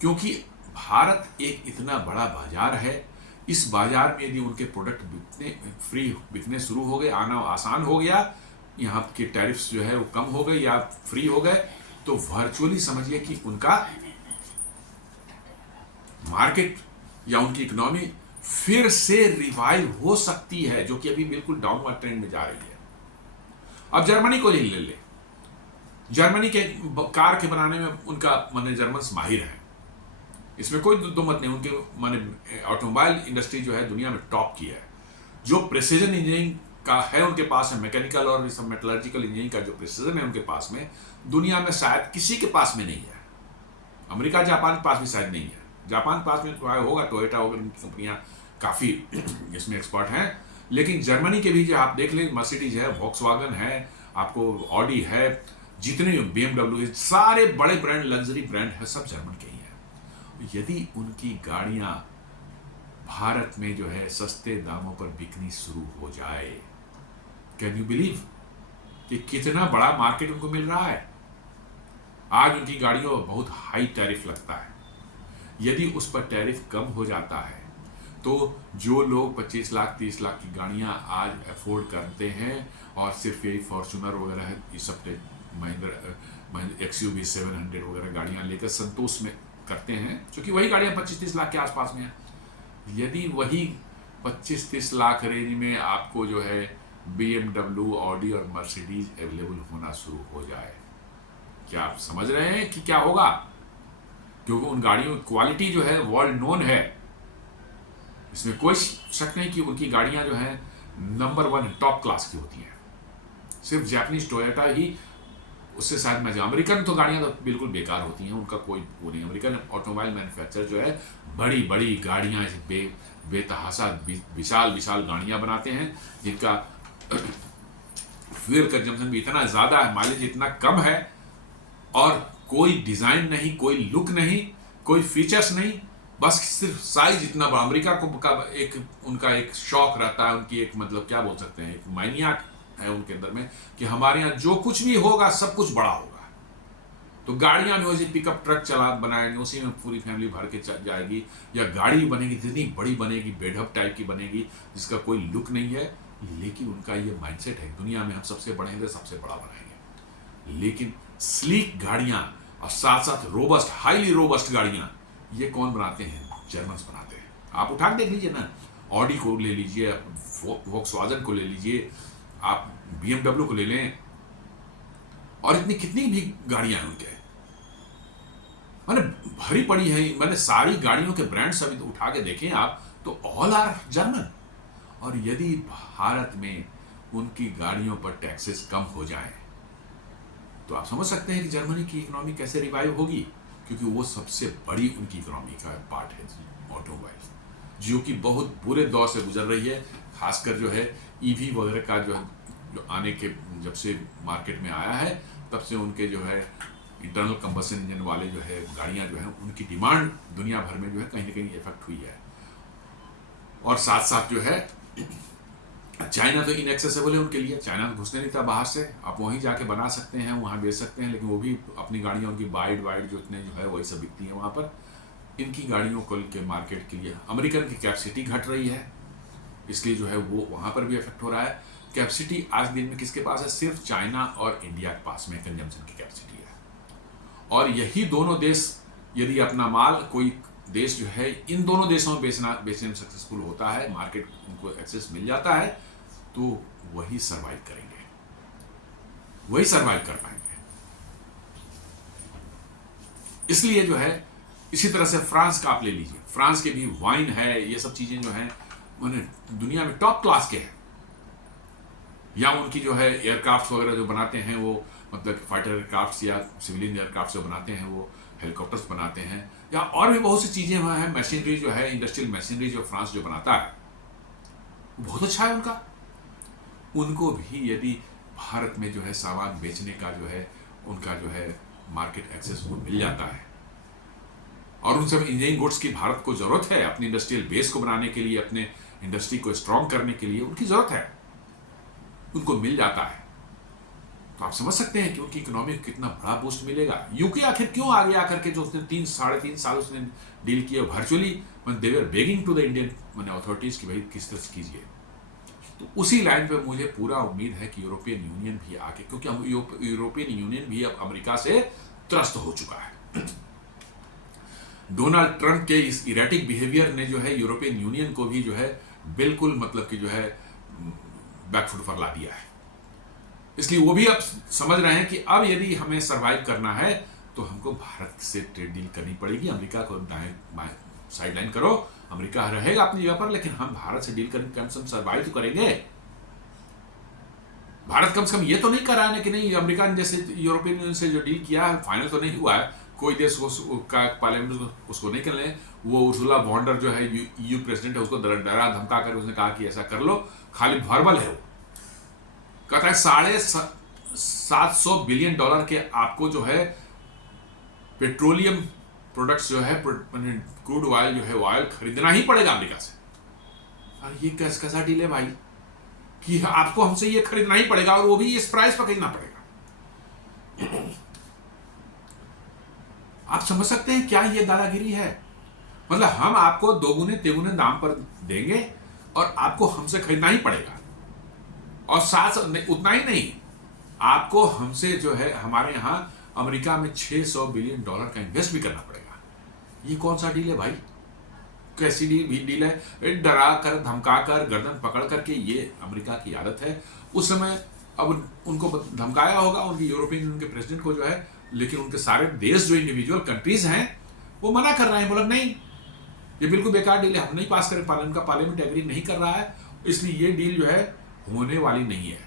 क्योंकि भारत एक इतना बड़ा बाजार है, इस बाजार में यदि उनके प्रोडक्ट बिकने शुरू हो गए, आना आसान हो गया, यहाँ के टैरिफ्स जो है वो कम हो गए या फ्री हो गए, तो वर्चुअली समझिए कि उनका मार्केट या उनकी इकोनॉमी फिर से रिवाइव हो सकती है, जो कि अभी बिल्कुल डाउनवर्ड ट्रेंड में जा रही है। अब जर्मनी को ले ले, जर्मनी के कार के बनाने में उनका माने जर्मन्स माहिर हैं, इसमें कोई दो मत नहीं। उनके माने ऑटोमोबाइल इंडस्ट्री जो है दुनिया में टॉप की है। जो प्रिसीजन इंजीनियरिंग का है उनके पास है, मैकेनिकल और मेटलर्जिकल इंजीनियरिंग का जो प्रिसीजन है उनके पास में, दुनिया में शायद किसी के पास में नहीं है। अमेरिका जापान के पास भी शायद नहीं है। जापान के पास में होगा, टोयोटा होगा, उनकी कंपनियां काफ़ी इसमें एक्सपर्ट हैं। लेकिन जर्मनी के भी जो आप देख लें, मर्सिडीज है, वॉक्सवैगन है, आपको ऑडी है, जितने BMW, सारे बड़े ब्रांड, लग्जरी ब्रांड है, सब जर्मन के ही हैं। यदि उनकी गाड़ियां भारत में जो है सस्ते दामों पर बिकनी शुरू हो जाए, कैन यू बिलीव कि कितना बड़ा मार्केट उनको मिल रहा है। आज उनकी गाड़ियों पर बहुत हाई टैरिफ लगता है। यदि उस पर टैरिफ कम हो जाता है तो जो लोग 25 लाख 30 लाख की गाड़ियां आज अफोर्ड करते हैं और सिर्फ यही फॉर्चूनर वगैरह है, ये सब महिंद्रा XUV 700 वगैरह गाड़ियां लेकर संतोष में करते हैं, क्योंकि वही गाड़ियां 25-30 लाख के आसपास में हैं। यदि वही 25-30 लाख रेंज में आपको जो है BMW, ऑडी और मर्सिडीज अवेलेबल होना शुरू हो जाए, क्या आप समझ रहे हैं कि क्या होगा? क्योंकि उन गाड़ियों की क्वालिटी जो है वर्ल्ड नोन है, इसमें कोई शक नहीं कि उनकी गाड़ियां जो है नंबर 1 टॉप क्लास की होती हैं। सिर्फ जापानीज टोयोटा ही उससे शायद मैं, अमेरिकन तो गाड़ियां तो बिल्कुल बेकार होती हैं, उनका कोई वो नहीं। अमेरिकन ऑटोमोबाइल मैन्युफैक्चरर जो है बड़ी बड़ी गाड़ियां बेतहासा विशाल विशाल गाड़ियां बनाते हैं, जिनका फ्यूल कंजम्पशन भी इतना ज़्यादा है, माइलेज इतना कम है, और कोई डिज़ाइन नहीं, कोई लुक नहीं, कोई फीचर्स नहीं, बस सिर्फ साइज इतना बड़ा। अमेरिका को का एक उनका एक शौक रहता है, उनकी एक मतलब क्या बोल सकते हैं, एक मैनियाक है उनके अंदर में कि हमारे यहाँ जो कुछ भी होगा सब कुछ बड़ा होगा। तो गाड़ियां भी वैसे पिकअप ट्रक चला बनाएंगे, उसी में पूरी फैमिली भर के जाएगी, या गाड़ी बनेगी इतनी बड़ी बनेगी, बेढप टाइप की बनेगी, जिसका कोई लुक नहीं है। लेकिन उनका ये माइंडसेट है, दुनिया में हम सबसे बड़े हैं तो सबसे बड़ा बनाएंगे। लेकिन स्लीक गाड़ियां और साथ साथ रोबस्ट, हाईली रोबस्ट गाड़ियां, ये कौन बनाते हैं? जर्मन्स बनाते हैं। आप उठा के देख लीजिए ना, ऑडी को ले लीजिए, वॉक्सवैगन को ले लीजिए, आप BMW को ले लें, और इतनी कितनी भी गाड़ियां हैं उनके, मैंने भरी पड़ी है। मैंने सारी गाड़ियों के ब्रांड्स अभी उठा के देखें आप, तो ऑल आर जर्मन। और यदि भारत में उनकी गाड़ियों पर टैक्सेस कम हो जाएं, तो आप समझ सकते हैं कि जर्मनी की इकोनॉमी कैसे रिवाइव होगी, क्योंकि वो सबसे बड़ी उनकी इकोनॉमी का पार्ट है ऑटोमोबाइल, जो कि बहुत बुरे दौर से गुजर रही है। खासकर जो है EV वगैरह का जो आने के, जब से मार्केट में आया है, तब से उनके जो है इंटरनल कंबशन इंजन वाले जो है गाड़ियां जो है, उनकी डिमांड दुनिया भर में जो है कहीं ना कहीं इफेक्ट हुई है। और साथ साथ जो है चाइना तो इनएक्सेसिबल है उनके लिए, चाइना तो घुसने नहीं था बाहर से, आप वहीं जाके बना सकते हैं, वहाँ बेच सकते हैं, लेकिन वो भी अपनी गाड़ियाँ उनकी वाइड जो इतने जो है वही सब बिकती हैं वहाँ पर। इनकी गाड़ियों को के मार्केट के लिए अमेरिकन की कैपेसिटी घट रही है, इसलिए जो है वो वहाँ पर भी इफेक्ट हो रहा है। कैपेसिटी आज दिन में किसके पास है? सिर्फ चाइना और इंडिया के पास में कंजम्पशन की कैपेसिटी है। और यही दोनों देश, यदि अपना माल कोई देश जो है इन दोनों देशों में बेचने में सक्सेसफुल होता है, मार्केट उनको एक्सेस मिल जाता है, तो वही सरवाइव करेंगे, वही सरवाइव कर पाएंगे। इसलिए जो है, इसी तरह से फ्रांस का आप ले लीजिए, फ्रांस के भी वाइन है, ये सब चीजें जो हैं उन्हें दुनिया में टॉप क्लास के हैं। या उनकी जो है एयरक्राफ्ट वगैरह जो बनाते हैं वो, मतलब फाइटर एयरक्राफ्ट या सिविलियन एयरक्राफ्ट जो बनाते हैं, वो हेलीकॉप्टर्स बनाते हैं, या और भी बहुत सी चीजें वहाँ हैं। मशीनरी जो है, इंडस्ट्रियल मशीनरी जो फ्रांस जो बनाता है, वो बहुत अच्छा है उनका। उनको भी यदि भारत में जो है सामान बेचने का जो है, उनका जो है मार्केट एक्सेस वो मिल जाता है, और उन सब इंजीनियरिंग गुड्स की भारत को जरूरत है अपनी इंडस्ट्रियल बेस को बनाने के लिए, अपने इंडस्ट्री को स्ट्रॉन्ग करने के लिए उनकी जरूरत है, उनको मिल जाता है। तो आप समझ सकते हैं कि उनकी इकोनॉमी को कितना बड़ा बूस्ट मिलेगा। यूके आखिर क्यों आगे आकर के, जो उसने 3-3.5 साल उसने डील किया virtually, they were begging to the Indian authorities कि भाई किस तरह से कीजिए। तो उसी लाइन पे मुझे पूरा उम्मीद है कि यूरोपियन यूनियन भी आगे, क्योंकि हम यूरोपियन यूनियन भी अब अमेरिका से त्रस्त हो चुका है। डोनाल्ड ट्रंप के इस इरेटिक बिहेवियर ने जो है यूरोपियन यूनियन को भी जो है बिल्कुल मतलब कि जो है बैकफुट पर ला दिया है। इसलिए वो भी अब समझ रहे हैं कि अब यदि हमें सरवाइव करना है तो हमको भारत से ट्रेड डील करनी पड़ेगी। अमेरिका को दाएं बाएं साइडलाइन करो, अमेरिका रहेगा अपनी जगह पर, लेकिन हम भारत से डील करके कम से कम सरवाइव तो करेंगे। भारत कम से कम ये तो नहीं कर रहा है कि नहीं, अमेरिका ने जैसे यूरोपियन यूनियन से जो डील किया है फाइनल तो नहीं हुआ है, कोई देश का पार्लियामेंट उसको नहीं कर ले। वो उर्सुला वॉन्डर जो है यूयू प्रेसिडेंट है, उसको डरा धमका कर उसने कहा कि ऐसा कर लो, खाली वर्बल है। वो कहता है $750 बिलियन के आपको जो है पेट्रोलियम प्रोडक्ट्स जो है, क्रूड ऑयल जो है, ऑयल खरीदना ही पड़ेगा अमेरिका से। और ये कैसा डील है भाई कि आपको हमसे ये खरीदना ही पड़ेगा, और वो भी इस प्राइस पर खरीदना पड़ेगा। आप समझ सकते हैं क्या ये दादागिरी है? मतलब हम आपको दोगुने तिगुने दाम पर देंगे और आपको हमसे खरीदना ही पड़ेगा, और साथ उतना ही नहीं, आपको हमसे जो है हमारे यहाँ अमेरिका में $600 बिलियन का इन्वेस्ट भी करना पड़ेगा। ये कौन सा डील है भाई? कैसी डील है? डरा कर धमका कर गर्दन पकड़ करके, ये अमेरिका की आदत है। उस समय अब उनको धमकाया होगा उनकी यूरोपियन यूनियन के प्रेसिडेंट को जो है, लेकिन उनके सारे देश जो इंडिविजुअल कंट्रीज हैं वो मना कर रहे हैं, बोला नहीं ये बिल्कुल बेकार डील है, हम नहीं पास करें, उनका पार्लियामेंट एग्री नहीं कर रहा है, इसलिए ये डील जो है होने वाली नहीं है।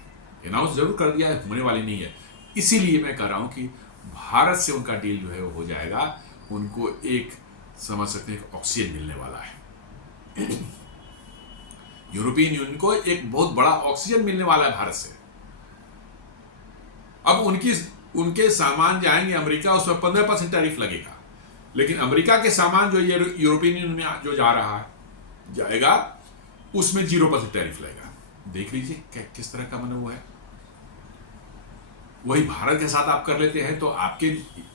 अनाउंस जरूर कर दिया है, होने वाली नहीं है। इसीलिए मैं कह रहा हूं कि भारत से उनका डील जो है वो हो जाएगा, उनको एक समझ सकते हैं ऑक्सीजन मिलने वाला है। यूरोपियन यूनियन को एक बहुत बड़ा ऑक्सीजन मिलने वाला है भारत से। अब उनके सामान जाएंगे अमेरिका, उसमें 15% टैरिफ लगेगा, लेकिन अमेरिका के सामान जो यूरोपियन यूनियन में जो जा रहा है जाएगा, उसमें 0% टैरिफ लगेगा। देख लीजिए किस तरह का मन वो है। वही भारत के साथ आप कर लेते हैं तो आपके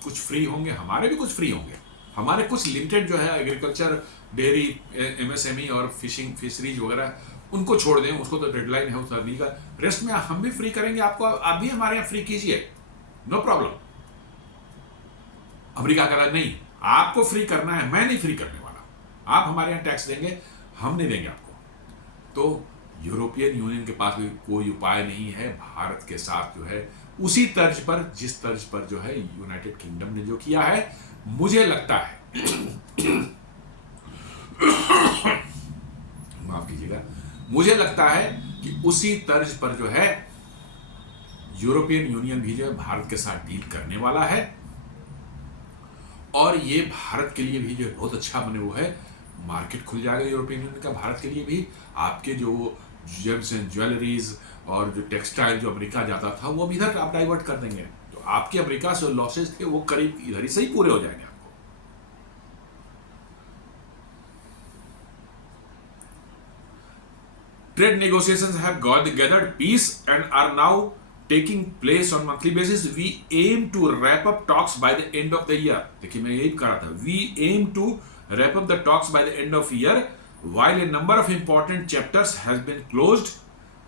कुछ फ्री होंगे, हमारे भी कुछ फ्री होंगे। हमारे कुछ लिमिटेड जो है एग्रीकल्चर, डेयरी, एमएसएमई और फिशरीज वगैरह, उनको छोड़ दें, उसको तो डेडलाइन है उतरने का। रेस्ट में हम भी फ्री करेंगे आपको, आप भी हमारे यहाँ फ्री कीजिए, नो प्रॉब्लम। अमेरिका कह रहा नहीं आपको फ्री करना है, मैं नहीं फ्री करने वाला, आप हमारे यहाँ टैक्स देंगे, हम नहीं देंगे आपको। तो यूरोपियन यूनियन के पास भी कोई उपाय नहीं है भारत के साथ जो है उसी तर्ज पर, जिस तर्ज पर जो है यूनाइटेड किंगडम ने जो किया है। मुझे लगता है माफ कीजिएगा, मुझे लगता है कि उसी तर्ज पर जो है यूरोपियन यूनियन भी जो है भारत के साथ डील करने वाला है, और ये भारत के लिए भी जो बहुत अच्छा बने वो है, मार्केट खुल जाएगा यूरोपियन यूनियन का भारत के लिए भी। आपके जो जेम्स एंड ज्वेलरीज और जो टेक्सटाइल जो अमेरिका जाता था वो अब इधर आप डाइवर्ट कर देंगे, तो आपके अमेरिका से लॉसेज थे वो करीब इधर ही से ही पूरे हो जाएंगे आपको। Trade negotiations have gathered peace and are now taking place on monthly basis. We aim to wrap up talks by the end of the year. देखिए मैं यही कह रहा था, we aim to wrap up the talks by the end of year. While a number of important chapters has been closed,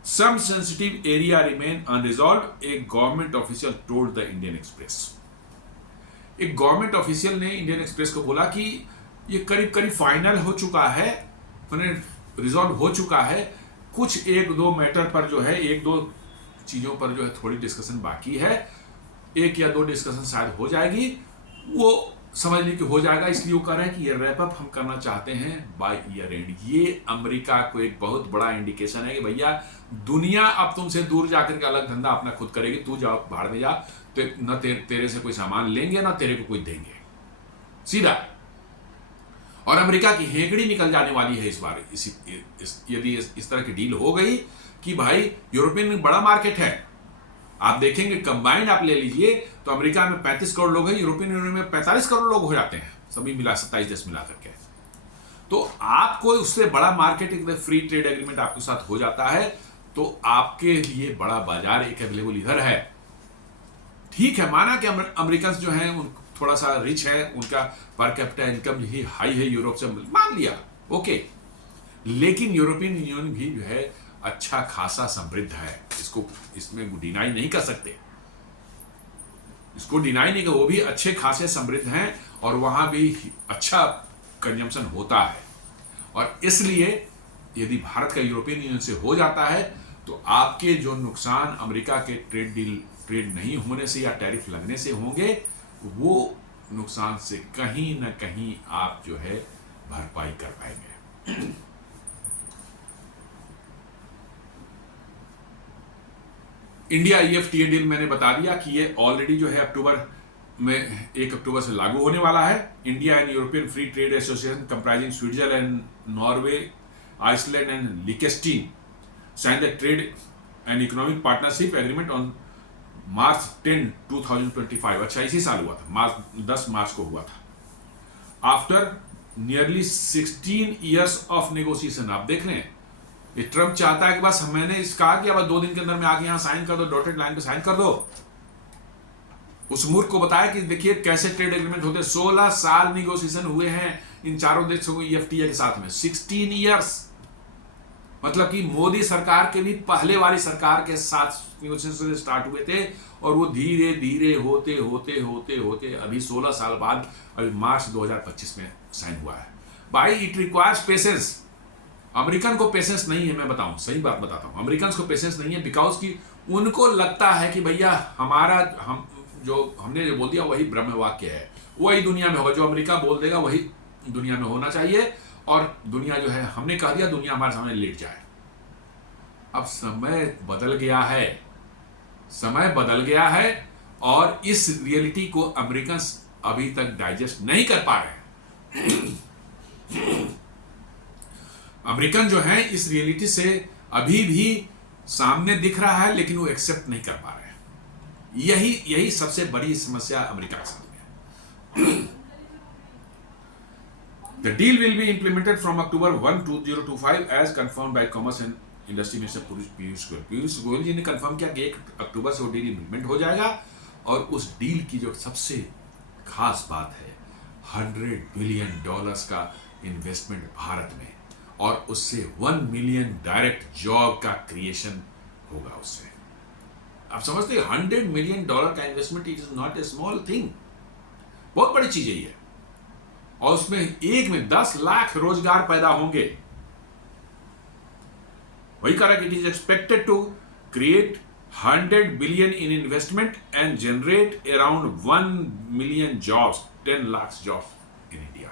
some sensitive area remain unresolved, a government official told the Indian Express. एक government official ने Indian express को बोला कि ये करीब करीब final हो चुका है, रिजॉल्व हो चुका है, कुछ एक दो मैटर पर जो है, एक दो चीज़ों पर जो है थोड़ी डिस्कशन बाकी है, एक या दो डिस्कशन शायद हो जाएगी, वो समझ ली कि हो जाएगा। इसलिए वो कह रहे हैं कि ये रैप अप हम करना चाहते हैं बाय ईयर एंड। ये अमेरिका को एक बहुत बड़ा इंडिकेशन है कि भैया दुनिया अब तुमसे दूर जाकर के अलग धंधा अपना खुद करेगी, तू जाओ बाहर में जा, तो न तेरे से कोई सामान लेंगे ना तेरे को कोई देंगे, सीधा। और अमेरिका की हेकड़ी निकल जाने वाली है इस बार, यदि इस तरह की डील हो गई कि भाई यूरोपियन बड़ा मार्केट है, आप देखेंगे कंबाइंड आप ले लीजिए तो अमेरिका में 35 करोड़ लोग हैं, यूरोपियन यूनियन में 45 करोड़ लोग हो जाते हैं, सभी मिला 27 देश मिला करके। तो आपको उससे बड़ा मार्केट, एक फ्री ट्रेड एग्रीमेंट आपके साथ हो जाता है, तो आपके लिए बड़ा बाजार एक अवेलेबल इधर है। ठीक है, माना कि अमेरिकन जो हैं थोड़ा सा रिच है, उनका पर कैपिटा इनकम ही हाई है यूरोप से, मान लिया, ओके, लेकिन यूरोपियन यूनियन भी जो है अच्छा खासा समृद्ध है, इसमें डिनाई नहीं कर सकते, इसको डिनाई नहीं कर, वो भी अच्छे खासे समृद्ध हैं और वहां भी अच्छा कंजम्पशन होता है। और इसलिए यदि भारत का यूरोपियन यूनियन से हो जाता है तो आपके जो नुकसान अमेरिका के ट्रेड नहीं होने से या टैरिफ लगने से होंगे, वो नुकसान से कहीं ना कहीं आप जो है भरपाई कर पाएंगे। इंडिया EFTA डील मैंने बता दिया कि ये ऑलरेडी जो है अक्टूबर में 1 अक्टूबर से लागू होने वाला है। India and European free trade association comprising Switzerland, Norway, Iceland and लिechtenstein sign the trade and economic partnership agreement on March 10, 2025। अच्छा, इसी साल हुआ था, 10 मार्च को हुआ था। After nearly 16 years of negotiation. आप देख रहे हैं, ये ट्रम्प चाहता है कि बस मैंने कहा कि अब 2 दिन के अंदर में आके यहां साइन कर दो, डॉटेड लाइन पे साइन कर दो। उस मूर्ख को बताया कि देखिए कैसे ट्रेड एग्रीमेंट होते हैं। 16 साल नेगोशिएशन हुए हैं इन चारों देशों को EFTA के साथ में, 16 ईयर्स। मतलब कि मोदी सरकार के भी पहले वाली सरकार के साथ नेगोशिएशन स्टार्ट हुए थे और वो धीरे धीरे होते होते होते होते अभी 16 साल बाद अभी मार्च 2025 में साइन हुआ है। भाई इट रिक्वायर्स पेशेंस। अमेरिकन को पेशेंस नहीं है, मैं बताऊं, सही बात बताता हूं, अमेरिकन को पेशेंस नहीं है, बिकॉज कि उनको लगता है कि भैया हमने जो बोल दिया वही ब्रह्म वाक्य है, वही दुनिया में होगा, जो अमेरिका बोल देगा वही दुनिया में होना चाहिए, और दुनिया जो है हमने कह दिया, दुनिया हमारे सामने लेट जाए। अब समय बदल गया है, समय बदल गया है और इस रियलिटी को अमेरिकन अभी तक डाइजेस्ट नहीं कर पा रहे हैं। अमेरिकन जो है इस रियलिटी से अभी भी सामने दिख रहा है, लेकिन वो एक्सेप्ट नहीं कर पा रहे हैं। यही सबसे बड़ी समस्या अमेरिका के सामने है। The deal will be implemented from October 1, 2025 as confirmed by Commerce and Industry Minister Piyush Goyal. Piyush Goyal जी ने कंफर्म किया कि 1 अक्टूबर से वो डील इंप्लीमेंट हो जाएगा। और उस डील की जो सबसे खास बात है, $100 बिलियन का इन्वेस्टमेंट भारत में, और उससे 1 मिलियन डायरेक्ट जॉब का क्रिएशन होगा उससे। आप समझते हैं, $100 मिलियन का investment it is not a small thing, बहुत बड़ी चीज है ये। और उसमें एक में 10 लाख रोजगार पैदा होंगे। वही कह रहा है कि it is expected to create $100 billion in investment and generate around 1 million jobs, 10 lakh jobs in India.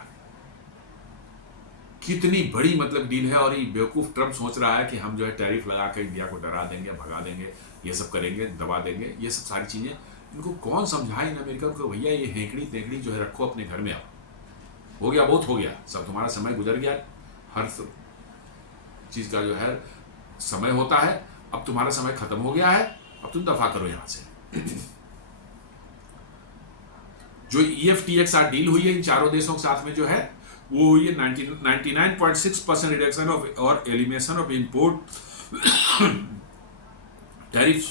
कितनी बड़ी मतलब डील है। और ये बेवकूफ ट्रम्प सोच रहा है कि हम जो है टैरिफ लगा कर इंडिया को डरा देंगे, भगा देंगे, ये सब करेंगे, दबा देंगे, ये सब सारी चीजें। इनको कौन समझाए इन अमेरिका को, भैया ये हेकड़ी तेकड़ी जो है रखो अपने घर में, अब हो गया, बहुत हो गया, सब तुम्हारा समय गुजर गया। हर चीज का जो है समय होता है, अब तुम्हारा समय खत्म हो गया है, अब तुम दफा करो यहां से। जो EFTA के साथ डील हुई है इन चारों देशों के साथ में जो है, वो हुई है 99.6% रिडक्शन ऑफ और elimination of import tariff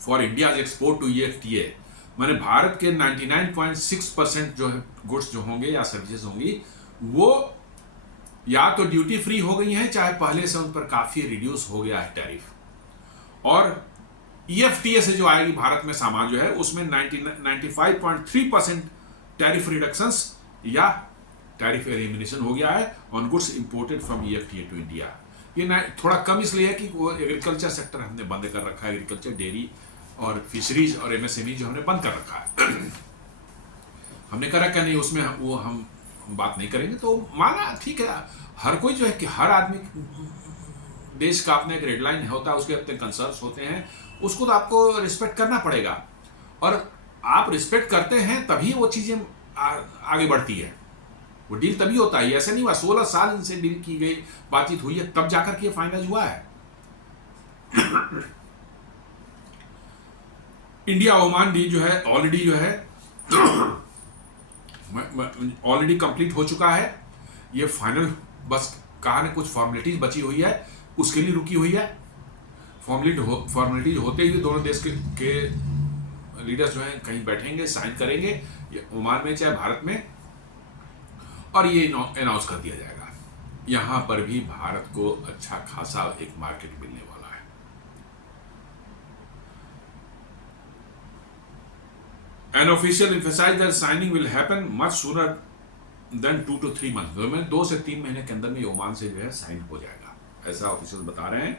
for India export to EFTA। माने भारत के 99.6% जो है गुड्स जो होंगे या सर्विसेज होंगी, वो या तो ड्यूटी फ्री हो गई हैं, चाहे पहले से उन पर काफी रिड्यूस हो गया है टैरिफ। और EFTA से जो आएगी भारत में सामान जो है, उसमें 95.3% टैरिफ रिडक्शंस या टैरिफ एलिमिनेशन हो गया है on goods imported from EFTA to India. ये ना थोड़ा कम इसलिए है कि वो एग्रीकल्चर सेक्टर हमने बंद कर रखा है, एग्रीकल्चर, डेयरी और फिशरीज और एमएसएमई जो हमने बंद कर रखा है। हमने करा क्या नहीं उसमें हम बात नहीं करेंगे। तो माना ठीक है, हर कोई जो है कि हर आदमी देश का अपना एक रेडलाइन होता है, उसके अपने कंसर्न्स होते हैं, उसको तो आपको रिस्पेक्ट करना पड़ेगा। और आप रिस्पेक्ट करते हैं तभी वो चीजें आगे बढ़ती है। वो डील तभी होता है, ऐसा नहीं हुआ 16 साल इनसे डील की गई, बातचीत हुई है, तब जाकर के फाइनल हुआ है। इंडिया ओमान डील जो है ऑलरेडी जो है ऑलरेडी कंप्लीट हो चुका है। ये फाइनल बस कहा कुछ फॉर्मेलिटीज बची हुई है, उसके लिए रुकी हुई है। फॉर्मेलिटीज होते ही दोनों देश के लीडर्स जो हैं कहीं बैठेंगे, साइन करेंगे, ओमान में चाहे भारत में, और ये अनाउंस कर दिया जाएगा। यहां पर भी भारत को अच्छा खासा एक मार्केट मिलने वाला है। An official emphasized that signing will happen much sooner than 2 to 3 months। तो मैं 2 से 3 महीने के अंदर में ओमान से जो है साइन हो जाएगा, ऐसा ऑफिशियल बता रहे हैं।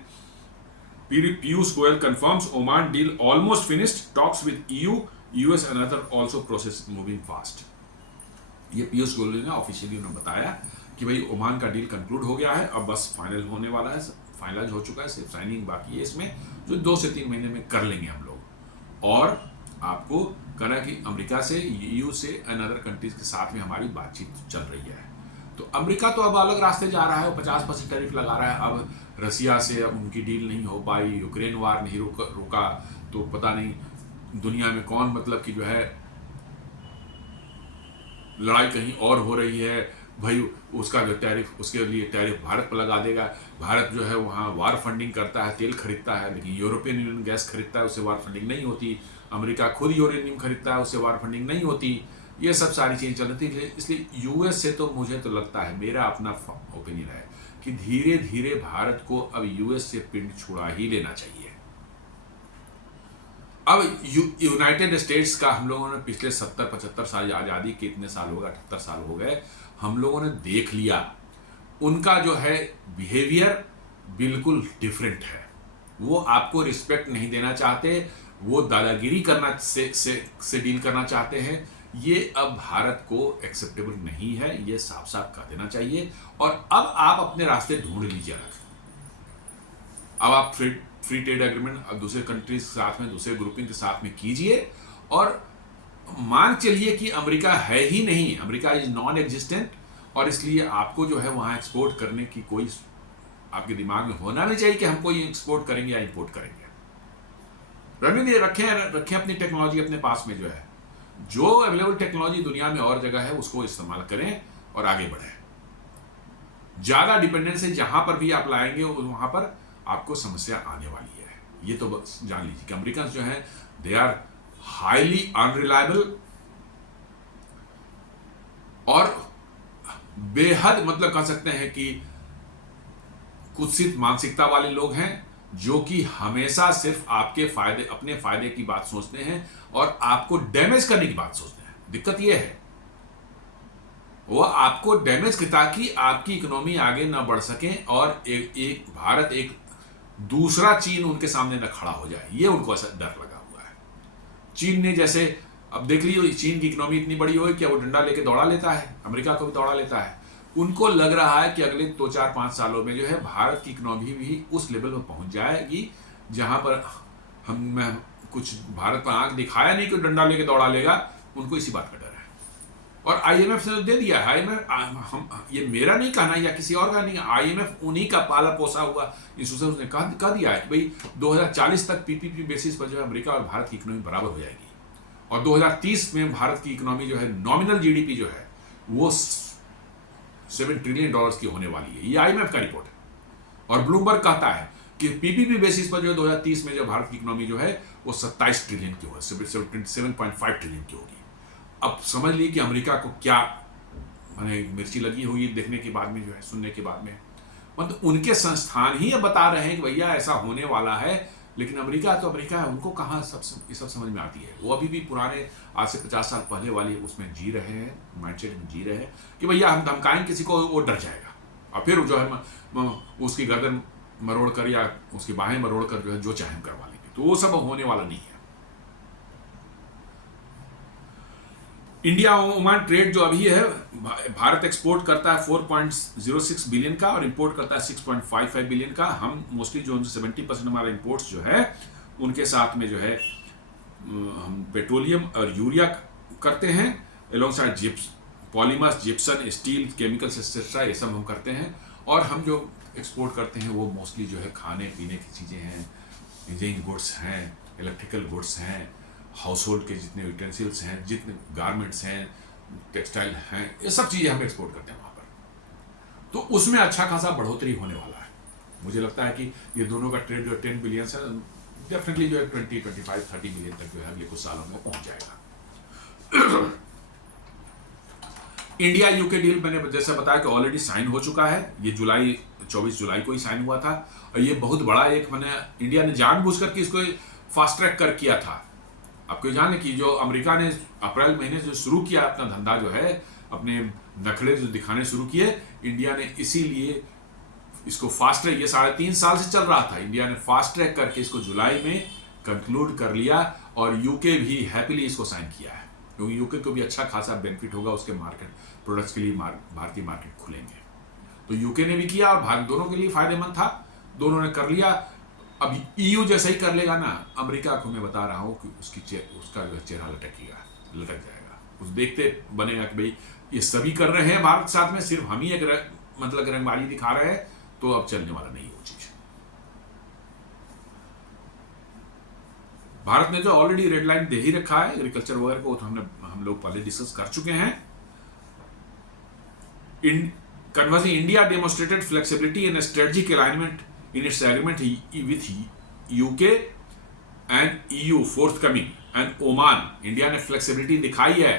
Piyush Goyal confirms Oman deal almost finished, talks with EU, US and other also process moving fast. ये पीयूष गोयल ने ऑफिशियली उन्होंने बताया कि भाई ओमान का डील कंक्लूड हो गया है, अब बस फाइनल होने वाला है, फाइनलाइज हो चुका है, सिर्फ साइनिंग बाकी है इसमें, जो 2 से 3 महीने में कर लेंगे हम लोग। और आपको कहना कि अमेरिका से, ईयू से एंड अदर कंट्रीज के साथ में हमारी बातचीत चल रही है। तो अमेरिका तो अब अलग रास्ते जा रहा है, वो 50% टैरिफ लगा रहा है। अब रसिया से अब उनकी डील नहीं हो पाई, यूक्रेन वार नहीं रुका, तो पता नहीं दुनिया में कौन मतलब कि जो है लड़ाई कहीं और हो रही है भाई, उसका जो टैरिफ, उसके लिए टैरिफ भारत पर लगा देगा। भारत जो है वहाँ वार फंडिंग करता है, तेल खरीदता है, लेकिन यूरोपियन यूनियन गैस खरीदता है, उससे वार फंडिंग नहीं होती। अमेरिका खुद यूरेनियम खरीदता है, उससे वार फंडिंग नहीं होती। ये सब सारी चीज़ें चल रही थी। इसलिए यूएस से तो मुझे तो लगता है, मेरा अपना ओपिनियन है कि धीरे धीरे भारत को अब यूएस से पिंड छुड़ा ही लेना चाहिए। अब यूनाइटेड स्टेट्स का हम लोगों ने पिछले 70-75 साल, आज़ादी के इतने साल हो गए, 78 साल हो गए, हम लोगों ने देख लिया उनका जो है बिहेवियर बिल्कुल डिफरेंट है। वो आपको रिस्पेक्ट नहीं देना चाहते, वो दादागिरी करना से डील करना चाहते हैं। ये अब भारत को एक्सेप्टेबल नहीं है, ये साफ साफ कह देना चाहिए। और अब आप अपने रास्ते ढूंढ लीजिए। अब आप फ्री ट्रेड एग्रीमेंट अब दूसरे कंट्रीज के साथ में, दूसरे ग्रुपिंग के साथ में कीजिए, और मान चलिए कि अमेरिका है ही नहीं, अमेरिका इज नॉन एग्जिस्टेंट, और इसलिए आपको जो है वहाँ एक्सपोर्ट करने की कोई आपके दिमाग में होना नहीं चाहिए कि हम कोई एक्सपोर्ट करेंगे या इंपोर्ट करेंगे। रविंद्र रखें अपनी टेक्नोलॉजी अपने पास में, जो है जो अवेलेबल टेक्नोलॉजी दुनिया में और जगह है उसको इस्तेमाल करें और आगे बढ़ें। ज़्यादा डिपेंडेंस जहाँ पर भी आप लाएंगे वहाँ पर आपको समस्या आने वाली है। ये तो बस जान लीजिए कि अमेरिकन जो हैं दे आर हाईली अनरिलायबल और बेहद मतलब कह सकते हैं कि कुत्सित मानसिकता वाले लोग हैं, जो कि हमेशा सिर्फ आपके फायदे, अपने फायदे की बात सोचते हैं और आपको डैमेज करने की बात सोचते हैं। दिक्कत यह है वो आपको डैमेज की, ताकि आपकी इकोनॉमी आगे ना बढ़ सके और एक भारत, एक दूसरा चीन उनके सामने न खड़ा हो जाए, ये उनको ऐसा डर लगा हुआ है। चीन ने जैसे अब देख लीजिए, चीन की इकोनॉमी इतनी बड़ी हो कि वो डंडा लेके दौड़ा लेता है, अमेरिका को भी दौड़ा लेता है। उनको लग रहा है कि अगले 2-4-5 सालों में जो है भारत की इकोनॉमी भी उस लेवल पर पहुंच जाएगी जहां पर हम कुछ भारत पर आंख दिखाया नहीं कि डंडा लेके दौड़ा लेगा। उनको इसी बात का डर है। और आईएमएफ ने दे दिया है, आईएमएफ, ये मेरा नहीं कहना या किसी और का नहीं, आईएमएफ उन्हीं का पाला पोसा हुआ इंस्टीट्यूशन ने कह दिया है कि भाई 2040 तक पीपीपी बेसिस पर जो है अमेरिका और भारत की इकोनॉमी बराबर हो जाएगी, और 2030 में भारत की इकोनॉमी जो है, नॉमिनल जीडीपी जो है वो $7 ट्रिलियन की होने वाली है। ये आईएमएफ का रिपोर्ट है। और ब्लूमबर्ग कहता है कि पीपीपी बेसिस पर जो 2030 में जो भारत की इकोनॉमी जो है वो 27 ट्रिलियन की होगी, 7.5 ट्रिलियन की होगी। अब समझ लीजिए कि अमेरिका को क्या माने मिर्ची लगी हुई देखने के बाद में, जो है सुनने के बाद में, मतलब उनके संस्थान ही अब बता रहे हैं कि भैया ऐसा होने वाला है। लेकिन अमेरिका तो अमेरिका है, उनको कहाँ ये सब समझ में आती है। वो अभी भी पुराने आज से 50 साल पहले वाली उसमें जी रहे हैं, माइंडसेट में जी रहे हैं कि भैया हम धमकाएं किसी को वो डर जाएगा। और फिर जो है उसकी गर्दन मरोड़ कर या उसकी बाहें मरोड़ कर जो है जो चाहे हम करवा लेंगे, तो वो सब होने वाला नहीं है। इंडिया ओमान ट्रेड जो अभी है, भारत एक्सपोर्ट करता है 4.06 बिलियन का और इंपोर्ट करता है 6.55 बिलियन का। हम मोस्टली जो 70% हमारा इंपोर्ट्स जो है उनके साथ में जो है हम पेट्रोलियम और यूरिया करते हैं, एलोंग साइड जिप्स, polymers, gypsum, steel, chemicals etcetera, ये सब हम करते हैं। और हम जो एक्सपोर्ट करते हैं वो मोस्टली जो है खाने पीने की चीज़ें हैं, इंजीनियरिंग गुड्स हैं, इलेक्ट्रिकल गुड्स हैं, हाउस होल्ड के जितने यूटेंसिल्स हैं, जितने गारमेंट्स हैं, टेक्सटाइल हैं, ये सब चीज़ें हम एक्सपोर्ट करते हैं वहाँ पर। तो उसमें अच्छा खासा बढ़ोतरी होने वाला है। मुझे लगता है कि ये दोनों का ट्रेड जो 10 बिलियन है, डेफिनेटली जो है 20, 25, 30 बिलियन तक जो है अगले कुछ सालों में पहुँच जाएगा। इंडिया यूके डील मैंने जैसे बताया कि ऑलरेडी साइन हो चुका है। ये 24 जुलाई को ही साइन हुआ था और ये बहुत बड़ा एक मैंने इंडिया ने जानबूझकर के इसको फास्ट ट्रैक कर किया था। आपको जाने कि जो अमेरिका ने अप्रैल महीने से शुरू किया अपना धंधा जो है, अपने नखड़े जो दिखाने शुरू किए, इंडिया ने इसीलिए इसको फास्ट ट्रैक, ये 3.5 साल से चल रहा था, इंडिया ने फास्ट ट्रैक करके इसको जुलाई में कंक्लूड कर लिया और यूके भी हैप्पीली इसको साइन किया है, क्योंकि यूके को भी अच्छा खासा बेनिफिट होगा, उसके मार्केट प्रोडक्ट्स के लिए भारतीय मार्केट खुलेंगे। तो यूके ने भी किया और भारत दोनों के लिए फायदेमंद था, दोनों ने कर लिया। अब ईयू जैसा ही कर लेगा ना, अमेरिका को मैं बता रहा हूँ कि उसका जो चेहरा लटक जाएगा। उस देखते बनेगा कि भाई ये सभी कर रहे हैं भारत के साथ में, सिर्फ हम ही एक मतलब रंगबाजी दिखा रहे हैं, तो अब चलने वाला नहीं है वो चीज। भारत ने जो ऑलरेडी रेड लाइन दे ही रखा है एग्रीकल्चर वगैरह को, तो हम लोग पहले डिस्कस कर चुके हैं। Conversely, India demonstrated flexibility and strategic alignment in its agreement with UK and EU forthcoming and Oman. India ने फ्लेक्सिबिलिटी दिखाई है,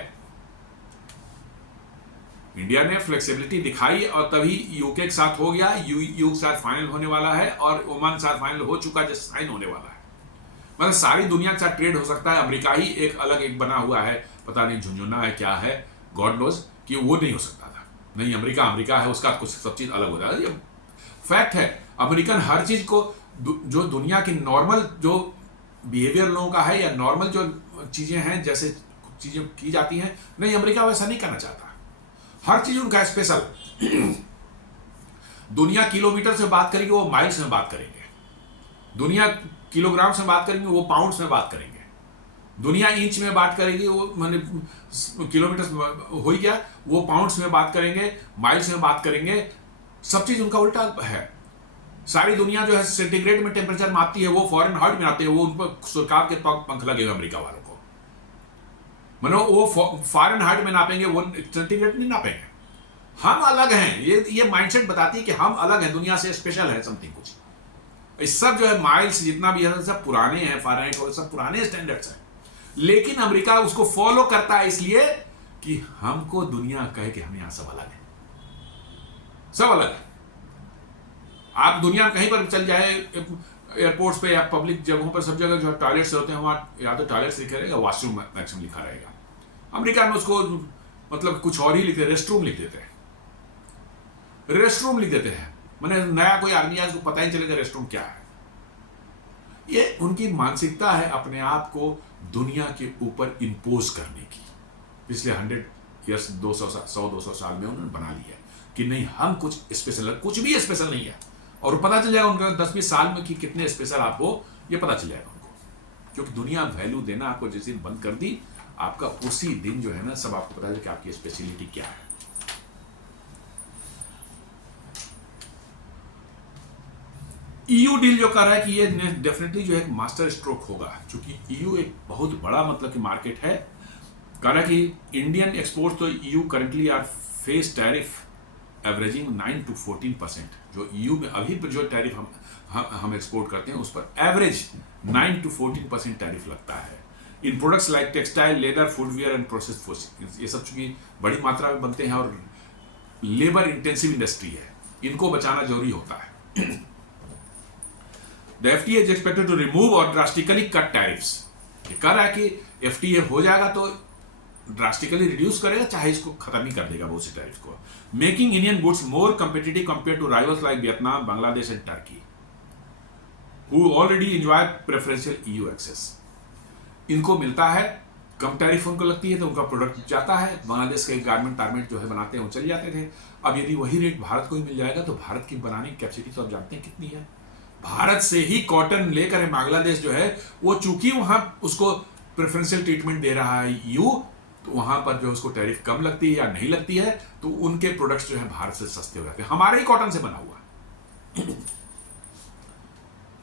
इंडिया ने फ्लेक्सिबिलिटी दिखाई और तभी यूके के साथ हो गया, यू के साथ फाइनल होने वाला है और ओमान के साथ फाइनल हो चुका है, जो साइन होने वाला है। मतलब सारी दुनिया के साथ ट्रेड हो सकता है, अमेरिका ही एक अलग एक बना हुआ है, पता नहीं झुंझुना है क्या है, गॉड नोज, कि वो नहीं हो सकता था। नहीं, अमेरिका है, उसका कुछ सब चीज अलग हो जाता है, ये फैक्ट है। अमेरिकन हर चीज को जो दुनिया की नॉर्मल जो बिहेवियर लोगों का है या नॉर्मल जो चीजें हैं जैसे चीजें की जाती हैं, नहीं अमेरिका वैसा नहीं करना चाहता। हर चीज उनका स्पेशल। दुनिया किलोमीटर से बात करेगी, वो माइल्स में बात करेंगे। दुनिया किलोग्राम से बात करेंगे, वो पाउंड्स में बात करेंगे। दुनिया इंच में बात करेगी, वो मैंने किलोमीटर हो ही गया, वो पाउंड्स में बात करेंगे, माइल्स में बात करेंगे। सब चीज उनका उल्टा है। सारी दुनिया जो है सेंटीग्रेड में टेम्परेचर मापती है, वो फॉरेन हाइट में आते हैं, वो उन पर सरकार के पंख लगे हुए अमेरिका वालों को। मानो वो फॉरेन हाइट में नापेंगे, वो सेंटीग्रेड नहीं नापेंगे। हम अलग हैं, ये माइंडसेट बताती है कि हम अलग हैं, दुनिया से स्पेशल है समथिंग कुछ। इस सब जो है माइल्स जितना भी है सब पुराने हैं, फारेनहाइट और सब पुराने स्टैंडर्ड्स हैं, लेकिन अमेरिका उसको फॉलो करता है इसलिए कि हमको दुनिया कहे कि हम यहां सब अलग हैं, सब अलग है। आप दुनिया में कहीं पर चल जाए, एयरपोर्ट्स पे या पब्लिक जगहों पर, सब जगह जो टॉयलेट्स होते हैं वहां या तो टॉयलेट्स लिखा रहेगा, वॉशरूम मैक्सिमम लिखा रहेगा। अमेरिका में उसको मतलब कुछ और ही लिखते, रेस्ट रूम लिख देते हैं, रेस्ट रूम लिख देते हैं। मैंने नया कोई आदमी है, उसको पता ही चलेगा रेस्ट रूम क्या है। ये उनकी मानसिकता है अपने आप को दुनिया के ऊपर इंपोज करने की। पिछले 100 ईयर्स 100-200 साल में उन्होंने बना लिया कि नहीं हम कुछ स्पेशल है, कुछ भी स्पेशल नहीं है। और पता चल जाएगा उनका 10-20 साल में कि कितने स्पेशल आपको ये पता चल जाएगा उनको, क्योंकि दुनिया वैल्यू देना आपको जिस दिन बंद कर दी, आपका उसी दिन जो है ना सब आपको पता चले कि आपकी स्पेशलिटी क्या है। ईयू डील जो कर रहा है कि ये डेफिनेटली जो है मास्टर स्ट्रोक होगा, क्योंकि ईयू एक बहुत बड़ा मतलब कि मार्केट है। कह रहा है कि Indian export to EU currently are face tariff averaging 9 to 14%। जो ईयू में अभी पर जो टैरिफ हम एक्सपोर्ट करते हैं उस पर एवरेज 9 to 14% टैरिफ लगता है। In products like textile, leather, footwear and process foods, ये सब चूंकि बड़ी मात्रा में बनते हैं और लेबर इंटेंसिव इंडस्ट्री है, इनको बचाना जरूरी होता है। The FTA is expected to remove or drastically cut tariffs। ये कह रहा है कि FTA हो जाएगा तो ड्रास्टिकली रिड्यूस करेगा, चाहे इसको खत्म ही कर देगा बहुत से टैरिफ को। Making Indian goods more competitive compare to rivals like Vietnam, Bangladesh and Turkey who already enjoy preferential EU access. इनको मिलता है, कम टैरिफ उनको लगती है तो उनका प्रोडक्ट जाता है। बांग्लादेश के गारमेंट जो है बनाते हैं वो चले जाते थे। अब यदि वही रेट भारत को ही मिल जाएगा तो भारत की बनाने की कैपेसिटी तो आप जानते हैं कितनी है। भारत से ही कॉटन लेकर बांग्लादेश जो है वो चूंकि वहां उसको प्रेफरेंशियल ट्रीटमेंट दे रहा है ईयू, तो वहां पर जो उसको टैरिफ कम लगती है या नहीं लगती है तो उनके प्रोडक्ट्स जो है भारत से सस्ते हो जाते हैं, हमारे ही कॉटन से बना हुआ।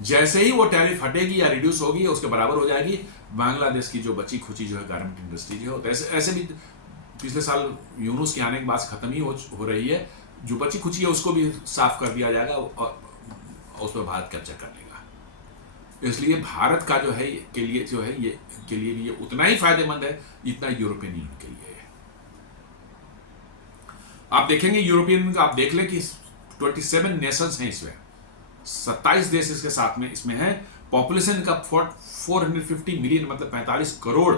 जैसे ही वो टैरिफ हटेगी या रिड्यूस होगी उसके बराबर हो जाएगी, बांग्लादेश की जो बची खुची जो है गारमेंट इंडस्ट्री जो है, ऐसे भी पिछले साल यूनुस के आने के बाद खत्म ही हो रही है। जो बची खुची है उसको भी साफ कर दिया जाएगा और उस पर भारत कब्जा कर लेगा। इसलिए भारत का जो है के लिए भी ये उतना ही फायदेमंद है जितना यूरोपियन यूनियन के लिए है। आप देखेंगे यूरोपियन आप देख लें कि 27 नेशंस हैं इसमें, 27 देश इसके साथ में इसमें है। पॉपुलेशन का 450 मिलियन मतलब 45 करोड़,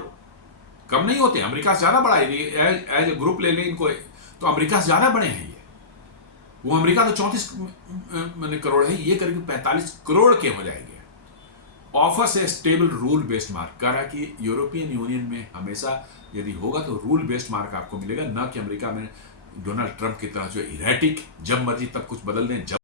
कम नहीं होते। अमेरिका से ज्यादा बड़ा है, एज ए ग्रुप ले लें इनको तो अमेरिका से ज्यादा बड़े हैं ये। वो अमेरिका तो 34 करोड़ है, ये करीब 45 करोड़ के हो जाएंगे। ऑफर्स ए स्टेबल रूल बेस्ड मार्क, कह रहा कि यूरोपियन यूनियन में हमेशा यदि होगा तो रूल बेस्ड मार्क आपको मिलेगा, ना कि अमेरिका में डोनाल्ड ट्रंप की तरह जो इरेटिक जब मर्जी तब कुछ बदल दें, जब